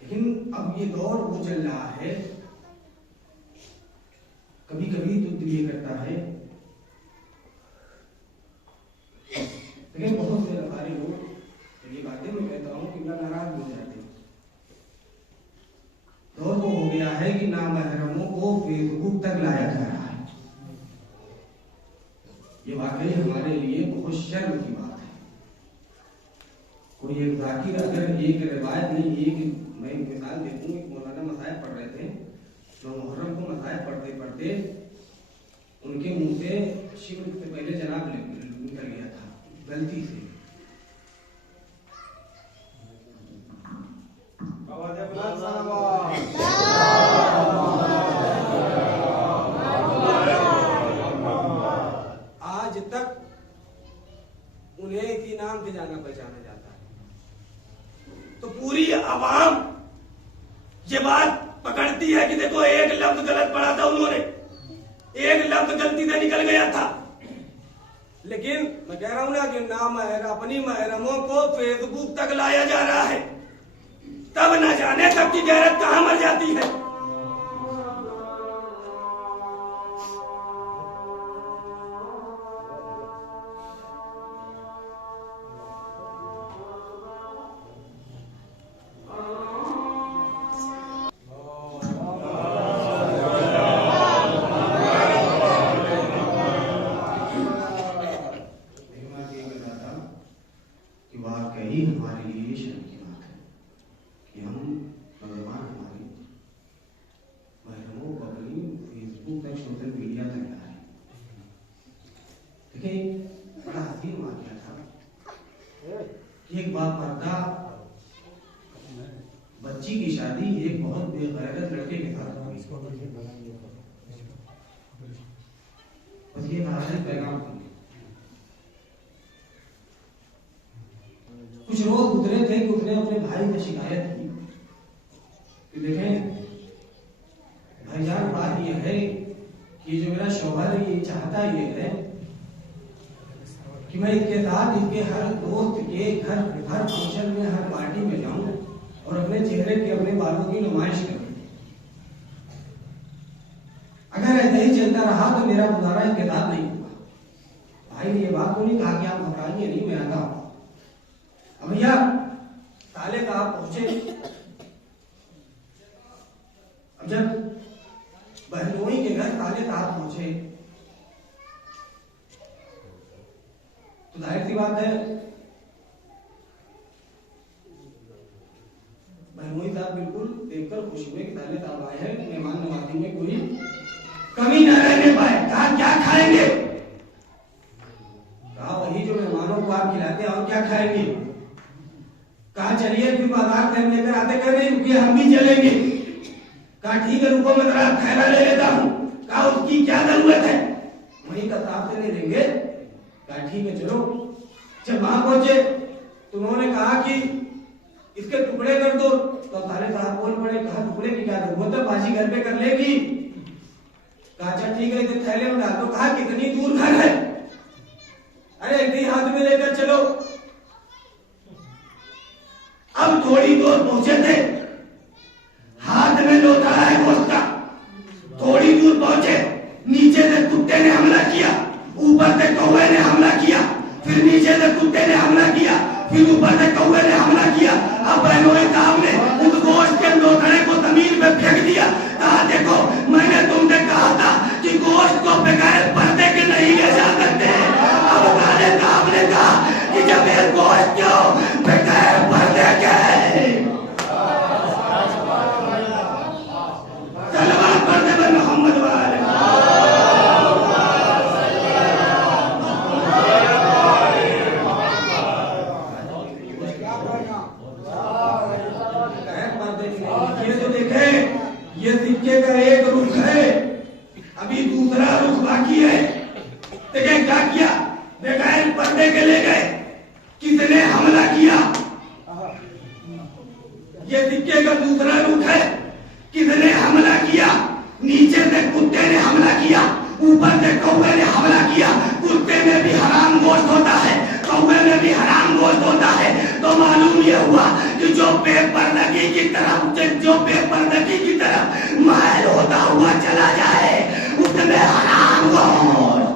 लेकिन अब ये दौर वो चल रहा है, कभी कभी तो दिल ये करता है। लेकिन बहुत से हमारे लोग ये बातें मैं कहता हूँ कि नाराज हो जाते। तो वो हो गया है कि नामहरमों को फेसबुक तक लाया जा रहा है। ये वाकई हमारे लिए बहुत शर्म की बात है। कोई एक जाकिर अगर एक रिवायत नहीं, एक मैं मिसाल देखूं, एक मौलाना मसाइब पढ़ रहे थे, तो मुहर्रम को मसाइब पढ़ते पढ़ते उनके मुंह से शिव से पहले जनाब निकल गया था गलती से। आज तक उन्हें इसी नाम से जाना पहचाना जाता है। तो पूरी आवाम ये बात पकड़ती है कि देखो एक लफ्ज गलत पढ़ा था उन्होंने, एक लफ्ज गलती से निकल गया था। लेकिन मैं कह रहा हूं ना कि अपनी महरमों को फेसबुक तक लाया जा रहा है, तब न जाने सबकी गैरत कहां मर जाती है। वाकई हमारे लिए शर्म की बात है कि हम नौजवान हमारी महरमों को अपनी फेसबुक तक, सोशल मीडिया तक ला रहे हैं। देखिए बड़ा हसीन वाकया था कि एक बाप मर्दा बच्ची की शादी एक बहुत बेगैरत लड़के के साथ हुई। बस ये नाराज पैगाम था। कुछ रोज गुजरे थे कि उसने अपने भाई से शिकायत की कि देखें भाईजान, बात यह है कि जो मेरा शौहर है ये चाहता ये है कि मैं इसके साथ इसके हर दोस्त के घर, हर फंक्शन में, हर पार्टी में जाऊं और अपने चेहरे के, अपने बालों की नुमाइश करूं। अगर ऐसा ही चलता रहा तो मेरा गुजारा इसके साथ नहीं होगा। भाई ने ये बात तो नहीं कहा कि आप घबराइए नहीं, मैं आता हूं। अब भैया ताले साहब पहुंचे। अब जब बहनोई के घर ताले साहब पहुंचे तो जाहिर सी बात है बहनोई साहब बिल्कुल देखकर खुश हुए कि ताले साहब आए हैं, मेहमान नवाजी में कोई कमी न रहने पाए। कहा क्या खाएंगे? कहा वही जो मेहमानों को आप खिलाते हैं, और क्या खाएंगे? कहा चलिए फिर बाजार से लेकर आते, कर नहीं रुकिए हम भी चलेंगे। कहा ठीक है रुको, मैं जरा थैला ले लेता हूँ। कहा उसकी क्या जरूरत है, वही कताब से ले लेंगे। कहा ठीक है चलो। जब वहां पहुंचे तो उन्होंने कहा कि इसके टुकड़े कर दो। तो ताले साहब बोल पड़े, कहा टुकड़े की क्या जरूरत है, बाजी घर पे कर लेगी। कहा अच्छा ठीक है इसे थैले में डाल दो। कहा कितनी दूर घर है? अरे एक ही हाथ में लेकर चलो। अब थोड़ी दूर पहुंचे थे, हाथ में लोटा है गोश्त का। थोड़ी दूर पहुंचे, नीचे से कुत्ते ने हमला किया, ऊपर से कौवे ने हमला किया, फिर नीचे से कुत्ते ने हमला किया, फिर ऊपर से कौवे ने हमला किया। अब बहनोई साहब ने उस गोश्त के लोटड़े को जमीन पे फेंक दिया। कहा देखो मैंने तुमसे कहा था कि गोश्त को बगैर पर्दे के नहीं ले जा सकते। अब ताले साहब ने कहा कि जब ये गोश्त क्यों बगैर पर्दे के, सलवात पढ़ते हुए मोहम्मद वाले ये तो देखे, ये सिक्के का एक रुख है, अभी दूसरा रुख बाकी है। देखे क्या किया, बगैर पर्दे के ले गए, किसने हमला किया? ये सिक्के का दूसरा रुख है, किसने हमला किया? नीचे से कुत्ते ने हमला किया, ऊपर से कौवे ने हमला किया। कुत्ते में भी हराम गोश्त होता है, कौवे में भी हराम गोश्त होता है। तो मालूम ये हुआ कि जो बेपर्दगी की तरफ मायल होता हुआ चला जाए उसमें हराम गोश्त।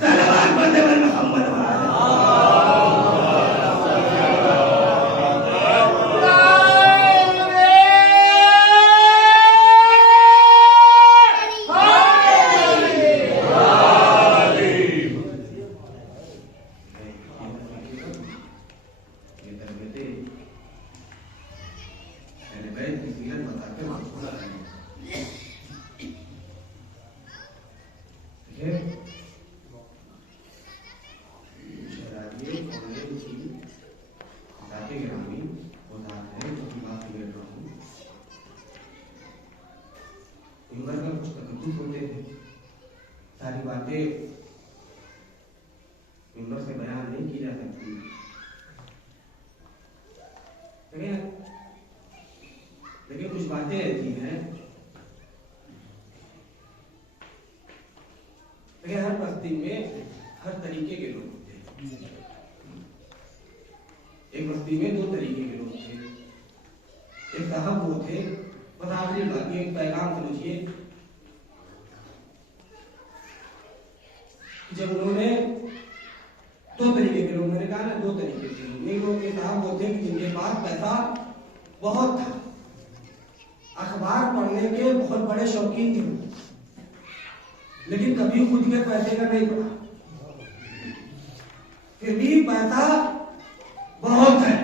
सलवात पढ़ते हुए मोहम्मद बातें ऐसी हैं, हर बस्ती में हर तरीके के लोग होते हैं। एक बस्ती में 2 तरीके के लोग थे। एक साहब वो थे, बस आखिरी बात, एक पैगाम समझिए, जब उन्होंने 2 तरीके के लोग, मैंने कहा ना 2 तरीके के लोग, एक लोग के साहब वो थे कि जिनके पास पैसा बहुत था, अखबार पढ़ने के बहुत बड़े शौकीन थे, लेकिन कभी खुद के पैसे का नहीं पड़ा, फिर भी पैसा बहुत है,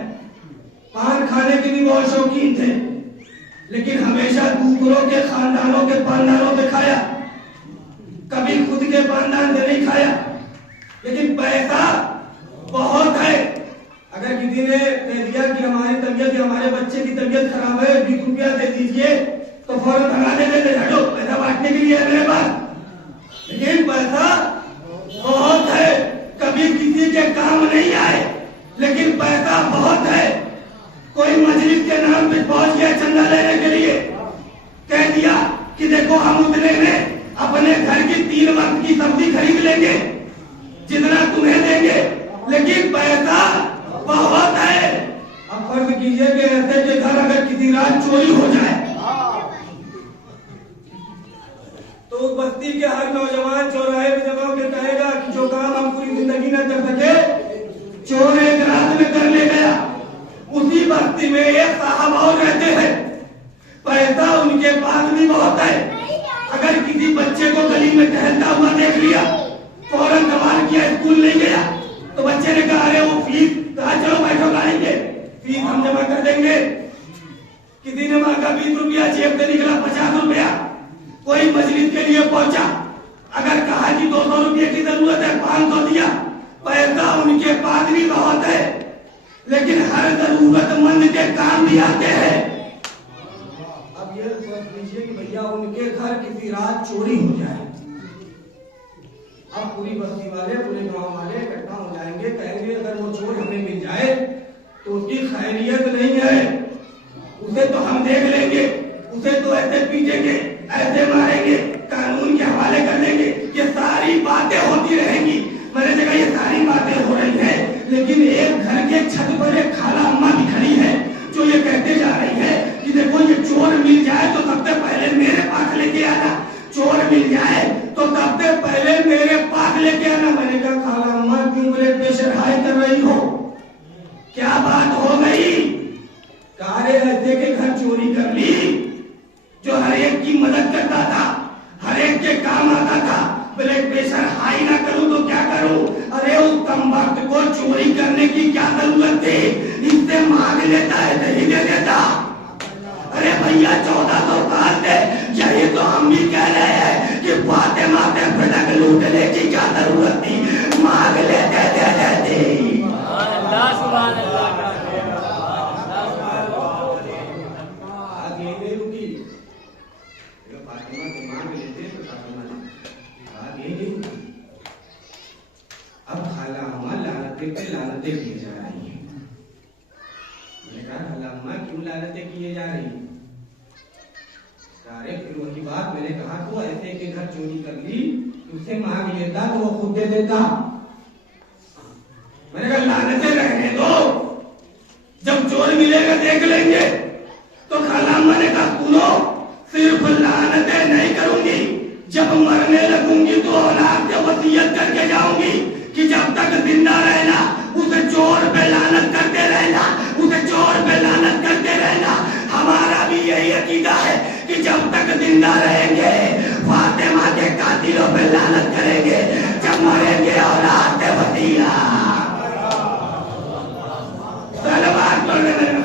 पान खाने के भी बहुत शौकीन थे, लेकिन हमेशा दूसरों के खानदानों के पानदानों से खाया, कभी खुद के पानदान से नहीं खाया, लेकिन पैसा बहुत है। अगर किसी ने कह दिया कि हमारी तबीयत या हमारे बच्चे की तबीयत खराब है, 20 रुपया दे दीजिए, तो फौरन भगा देते, हटो पैसा बांटने के लिए है मेरे पास। लेकिन पैसा बहुत है, कभी किसी के काम नहीं आए, लेकिन पैसा बहुत है। कोई मजलिस के नाम पे पहुंच गया चंदा लेने के लिए, कह दिया कि देखो हम उतने में अपने घर की 3 वक्त की सब्जी खरीद लेंगे, जितना तुम्हें देंगे, लेकिन पैसा बहुत है। अब फर्ज कीजिए कि ऐसे के घर अगर किसी रात चोरी हो जाए, तो बस्ती के हर नौजवान चौराहे पे जमा होकर कहेगा कि जो काम हम पूरी जिंदगी न कर सके, चोर एक रात में कर ले गया। उसी बस्ती में एक साहब और रहते हैं, पैसा उनके पास भी बहुत है। अगर किसी बच्चे को गली में टहलता हुआ देख लिया, फौरन सवाल किया, स्कूल नहीं गया, तो बच्चे ने कहा अरे वो फीस, कहा चलो बैठो लाएंगे, फीस हम जमा कर देंगे। किसी ने मांगा 20 रुपया, जेब से निकला 50 रुपया। कोई मजलिस के लिए पहुंचा, अगर कहा कि 200 रुपये की जरूरत है, 500 दिया। पैसा उनके पास भी बहुत है, लेकिन हर जरूरतमंद के काम भी आते हैं। अब ये सोच लीजिए कि भैया उनके घर किसी रात चोरी हो जाए, अब पूरी बस्ती वाले, पूरे गांव वाले इकट्ठा हो जाएंगे, कहेंगे अगर वो चोर हमें मिल जाए तो उसकी खैरियत नहीं है, उसे तो हम देख लेंगे, उसे तो ऐसे पीटेंगे, ऐसे मारेंगे, कानून के हवाले कर देंगे। ये सारी बातें होती रहेंगी। मैंने देखा ये सारी बातें हो रही है, लेकिन एक घर के छत पर एक खाला अम्मा भी खड़ी है, जो ये कहते जा रही है कि देखो ये चोर मिल जाए तो सबसे पहले मेरे पास लेके आना, चोर मिल जाए तो सबसे पहले मेरे पास लेके आना। मैंने कहा खाला अम्मा क्यों ब्लड प्रेशर हाई कर रही हो, क्या बात हो गई? कारे ऐसे के घर चोरी कर ली जो हर एक की मदद करता था, हर एक के काम आता था, ब्लड प्रेशर हाई ना करूं तो क्या करूं? अरे उस कम वक्त को चोरी करने की क्या जरूरत थी? इससे मांग लेता है, नहीं दे देता। अरे भैया 1400 साल से यही तो हम भी कह रहे हैं कि फातिमा के भड़क लूटने की क्या जरूरत थी, मांग लेते दे देते। अब खाला अम्मा लानतें पे लानतें किए जा रही है। मैंने कहा खाला अम्मा क्यों लानतें किए जा रही है? अरे फिर वही बात, मैंने कहा तो ऐसे के घर चोरी कर ली, उससे मांग लेता तो वो खुद दे देता। मैंने कहा लानतें रहने दो, जब चोर मिलेगा देख लेंगे। तो खाला अम्मा ने कहा सुनो, सिर्फ लानतें नहीं करूंगी, जब मरने लगूंगी तो औलाद से वसीयत करके जाऊंगी कि जब तक जिंदा रहना उसे चोर पे लानत करते रहना, उसे चोर पे लानत करते रहना। हमारा भी यही अकीदा है कि जब तक जिंदा रहेंगे फातिमा के कातिलों पे लानत करेंगे, जब मरेंगे औलाद से वसीयत। सलवात पढ़ने में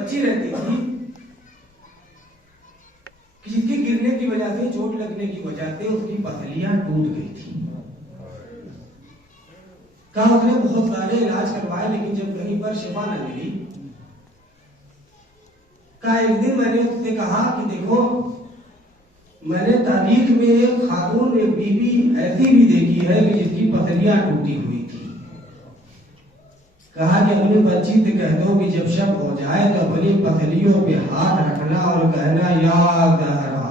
बच्ची रहती थी कि जिसके गिरने की वजह से, चोट लगने की वजह से उसकी पसलियां टूट गई थी। कहा उसने बहुत सारे इलाज करवाए लेकिन जब कहीं पर शिफा न मिली। कहा एक दिन मैंने उससे कहा कि देखो, मैंने तारीख में एक खातून, एक बीबी ऐसी भी देखी है कि जिसकी पसलियां टूटी हुई थी। कहा कि अपनी बच्ची से कह दो कि जब शक हो जाए तो अपनी पसलियों पे हाथ रखना और कहना या ज़हरा।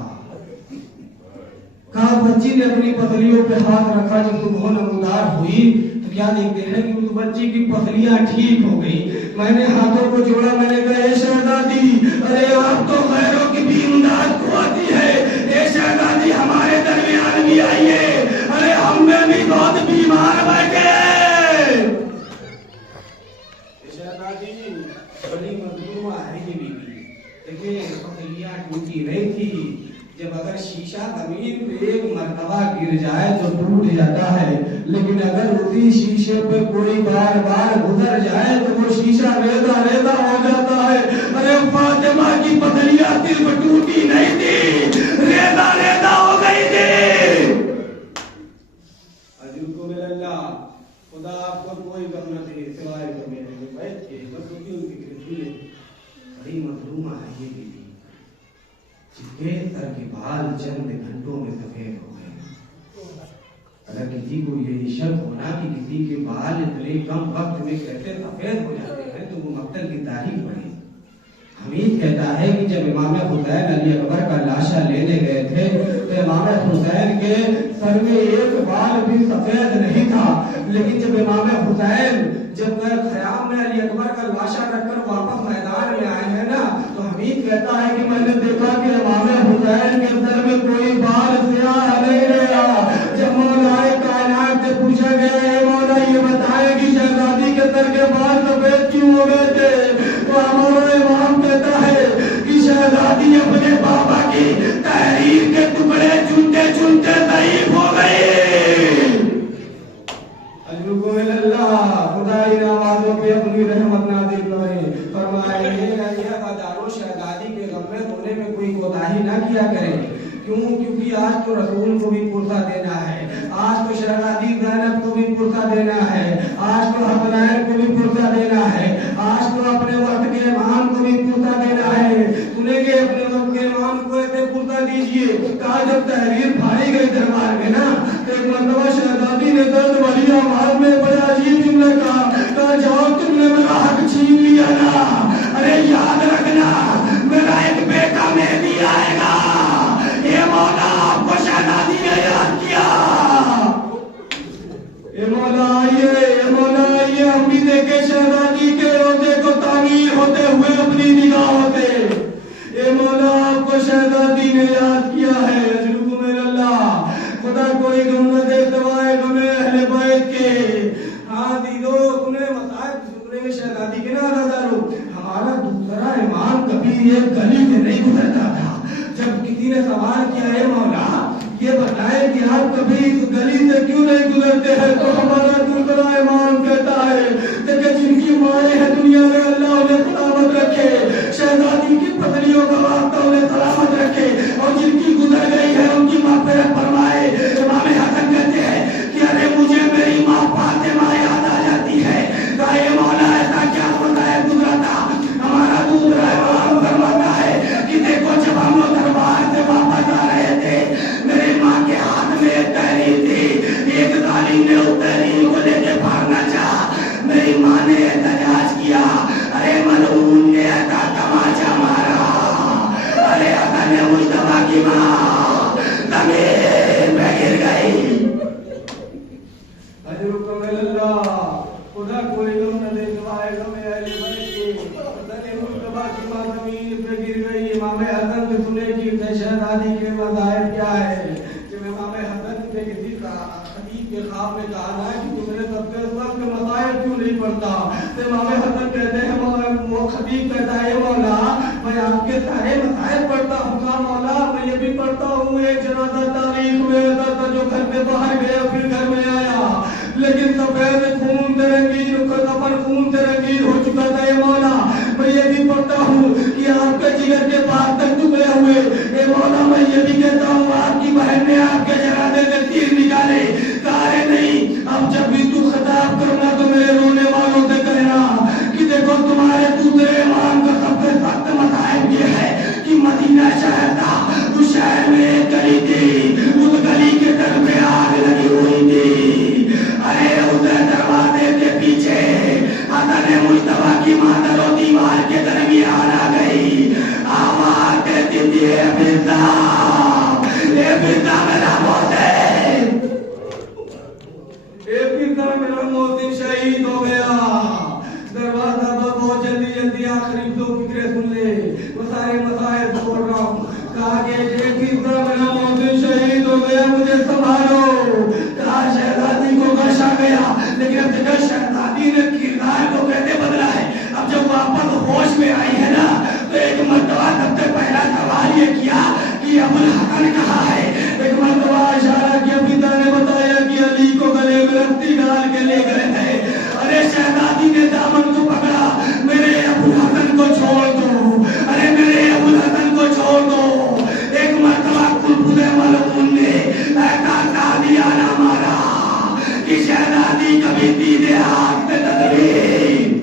कहा बच्ची ने अपनी पसलियों पे हाथ रखा, जब सुबह नमूदार हुई तो क्या देखते हैं कि उस बच्ची की पसलियां ठीक हो गई। मैंने हाथों को जोड़ा, मैंने कहा ए शहजादी, अरे आप तो गैरों की भी इमदाद को आती है, ए शहजादी हमारे दरमियान भी आइए, अरे हम में भी बहुत बीमार बैठे हैं। शहजादी बड़ी मजलूमा है ये बीबी, देखिए पसलियां टूटी नहीं थी। जब अगर शीशा जमीन पे एक मर्तबा गिर जाए तो टूट जाता है, लेकिन अगर उसी शीशे पे कोई बार बार गुजर जाए तो वो शीशा रेदा रेदा हो जाता है। अरे फातिमा की पसलियां सिर्फ टूटी नहीं थी, रेदा रेदा हो गई थी। अजूब को मिलल्ला, खुदा आपको कोई गम न दे सिवाय मेरे बैठ के बस उनकी फिक्र। बड़ी मजलूमा है ये बीबी, जिसके सर के बाल चंद घंटों में सफेद हो गए। अगर किसी को ये शक होना कि किसी के बाल इतने कम वक्त में कैसे सफेद हो जाते हैं तो वो मक्तल की तारीफ पढ़े। हमीद कहता है कि जब इमाम हुसैन अली अकबर का लाशा लेने गए थे तो इमाम हुसैन के सर में एक बाल भी सफेद नहीं था, लेकिन जब इमाम हुसैन जब ख़याम में अली अकबर का लाशा रखकर वापस मैदान में आए हैं ना, तो हमीद कहता है कि मैंने देखा कि इमाम हुसैन के सर में कोई बाल स्याह नहीं रहा। जब मौलाए कायनात से पूछा गया है मौला ये बताए कि शहजादी के सर के बाल सफेद क्यों हो गए थे, तो हमारा इमाम कहता है कि शहजादी अपने बाबा की तहरीर के टुकड़े चुनते चुनते ज़ईफ हो गई। खुदा इन आवाज़ों पे अपनी रहमत नाज़िल करे। फरमाए शहजादी के गम में रोने में कोई कोताही ना किया करें। क्यों? क्योंकि आज तो रसूल को भी पुरसा देना है, आज तो शहजादी ज़ैनब को भी पुरसा देना है, आज तो हसनैन को भी पुरसा देना है, आज तो अपने वक्त के इमाम को भी पुरसा देना है। सुनेंगे अपने वक्त के इमाम को ऐसे पुरसा दीजिए। कहा जब तहरीर फाड़ी गई दरबार में ना, तो एक मरतबा शहजादी ने दर्द वाली आवाज में बड़ा अजीब जुमला कहा, जवाब तुमने मेरा हक छीन लिया ना, अरे याद रखना मेरा एक बेटा मेहदी आएगा। ये मौला आपको शहजादी ने याद किया। ये मौला आइए, हम भी देखे शहजादी के रोजे को तामीर होते हुए अपनी निगाहों से। ये मौला आपको शहजादी ने याद किया है। अजरूब में अल्लाह, खुदा कोई गम न दे सिवाय गमे अहले बैत के। हाँ दीदो, तूने मसाइब सुनने में शहजादी के ना अदादारो, हमारा दूसरा इमाम कभी एक गली से नहीं गुजरता था। जब किसी ने सवाल किया है मौला ये बताए कि आप कभी इस गली से क्यों नहीं गुजरते हैं, तो हमारा दूसरा इमाम कहता है कि जिनकी माएँ हैं दुनिया में अल्लाह उन्हें सलामत रखे, शहजादी की पसलियों का वास्ता उन्हें सलामत रखे, और जिनकी गुजर गई है उनकी मग़फ़िरत फरमाए। इमाम हसन कहते हैं कि अरे मुझे मेरी माँ फातिमा याद आ जाती है। कहा ये मौला ऐसा क्या होता है गुजरा था। हमारा दूसरा इमाम फरमाता है कि देखो जब हम लोग दरबार से वापस आ रहे थे, मेरी माँ के हाथ में एक तहरीर थी, एक जालिम ने उस तहरीर को लेके भागना चाहा, मेरी माँ ने एहतजाज किया, अरे मलऊन ने ऐसा तमाचा मारा, अरे हसन ने मुस्तफा की माँ जमीन में गिर गई। खुदा कोई गम न दे सिवाय गमे अहले बैत के। हसन मुस्तफा की माँ जमीन पे गिर गई। इमाम हसन से सुने कि शहजादी के मज़ाहिर क्या है। जब इमाम हसन ने किसी खतीब के ख्वाब में कहा ना कि तुमने सबसे सख्त मज़ाहिर क्यों नहीं पढ़ता, तो इमाम हसन कहते हैं, वो खतीब कहता है मौला मैं आपके सारे मज़ाहिर पढ़ता हूँ। कहा मौला मैं ये भी पढ़ता हूँ, एक जनाजा तारीख में ऐसा था जो घर से बाहर गया फिर घर में आया, लेकिन सफेद खून से रंगीन, कफन खून से रंगीन हो चुका था। ये मौला मैं ये भी पढ़ता हूँ मादर और दीवार के दरमियान आ गई, आवाज देती थी, ए फिजा मेरा मोहसिन, ए फिजा मेरा मोहसिन शहीद हो गया। दरवाजा बहुत जल्दी जल्दी आखिरी दो फिक्रे सुन ले, वो सारे मसाइल बोल रहा हूँ। कहा कि ए फिजा मेरा मोहसिन शहीद हो गया, मुझे संभालो। कहा शहजादी को गश आ गया, लेकिन अब तक शहजादी ने किरदार को कैसे बदला है। अब जब वापस होश में आई है ना, तो एक मर्तबा सबसे पहला सवाल ये किया कि अबुल हसन कहाँ है। एक मर्तबा इशारा किया, पिता ने बताया कि अली को गले में रस्सी डाल के ले गए थे। अरे शहजादी ने दामन को पकड़ा, मेरे अबुल हसन को छोड़ दो, अरे मेरे अबुल हसन को छोड़ दो। एक मर्तबा कुलबुल मलऊन ने ऐसा तादियाना मारा कि शहजादी कभी सीधे हाथ में तस्वीर,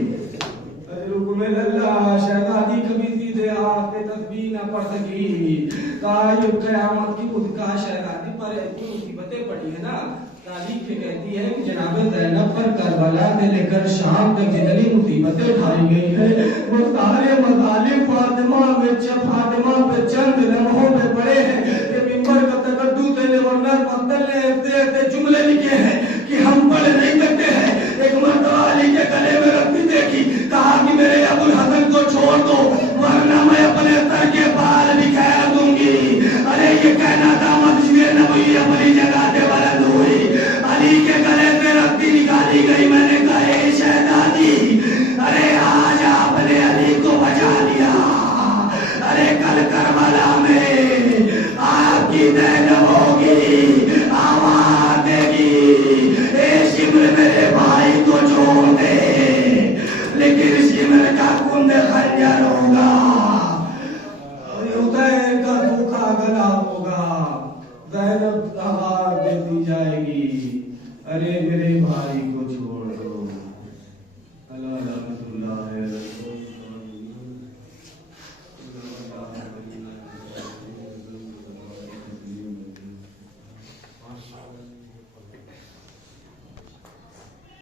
शहजादी कभी सीधे हाथ से तस्बीह न पढ़ सकी। कयामत की खुद का शहजादी पर ऐसी मुसीबतें पड़ी है ना, तारीख कहती है कि जनाब ज़ैनब पर करबला से लेकर शाम तक जितनी मुसीबतें उठाई गई है, वो सारे मसाले फातिमा पे चंद लम्हों में पड़े हैं। ये मिंबर का तकद्दुस है, गवर्नर पत्तल ने ऐसे जुमले लिखे हैं कि हम पढ़ नहीं सकते हैं। एक मर्तबा अली के गले में रस्सी देखी, कहा कि मेरे अबुल हसन को छोड़ दो, वरना मैं अपने सर के बाल बिखेर दूंगी। अरे ये कहना था मस्जिद नबवी अपनी जगह से बुलंद हुई, अली के गले से रस्सी निकाली गई। मैंने कहा ए शहजादी, अरे आज आपने अली को बचा लिया, अरे कल करबला में आपकी ज़ैनब होगी, आवाज देगी, ए शिमर मेरे भाई को छोड़ दे, लेकिन शिमर का कुंद खंजर होगा, हुसैन का सूखा गला होगा, ज़ैनब आवाज देती जाएगी, अरे मेरे भाई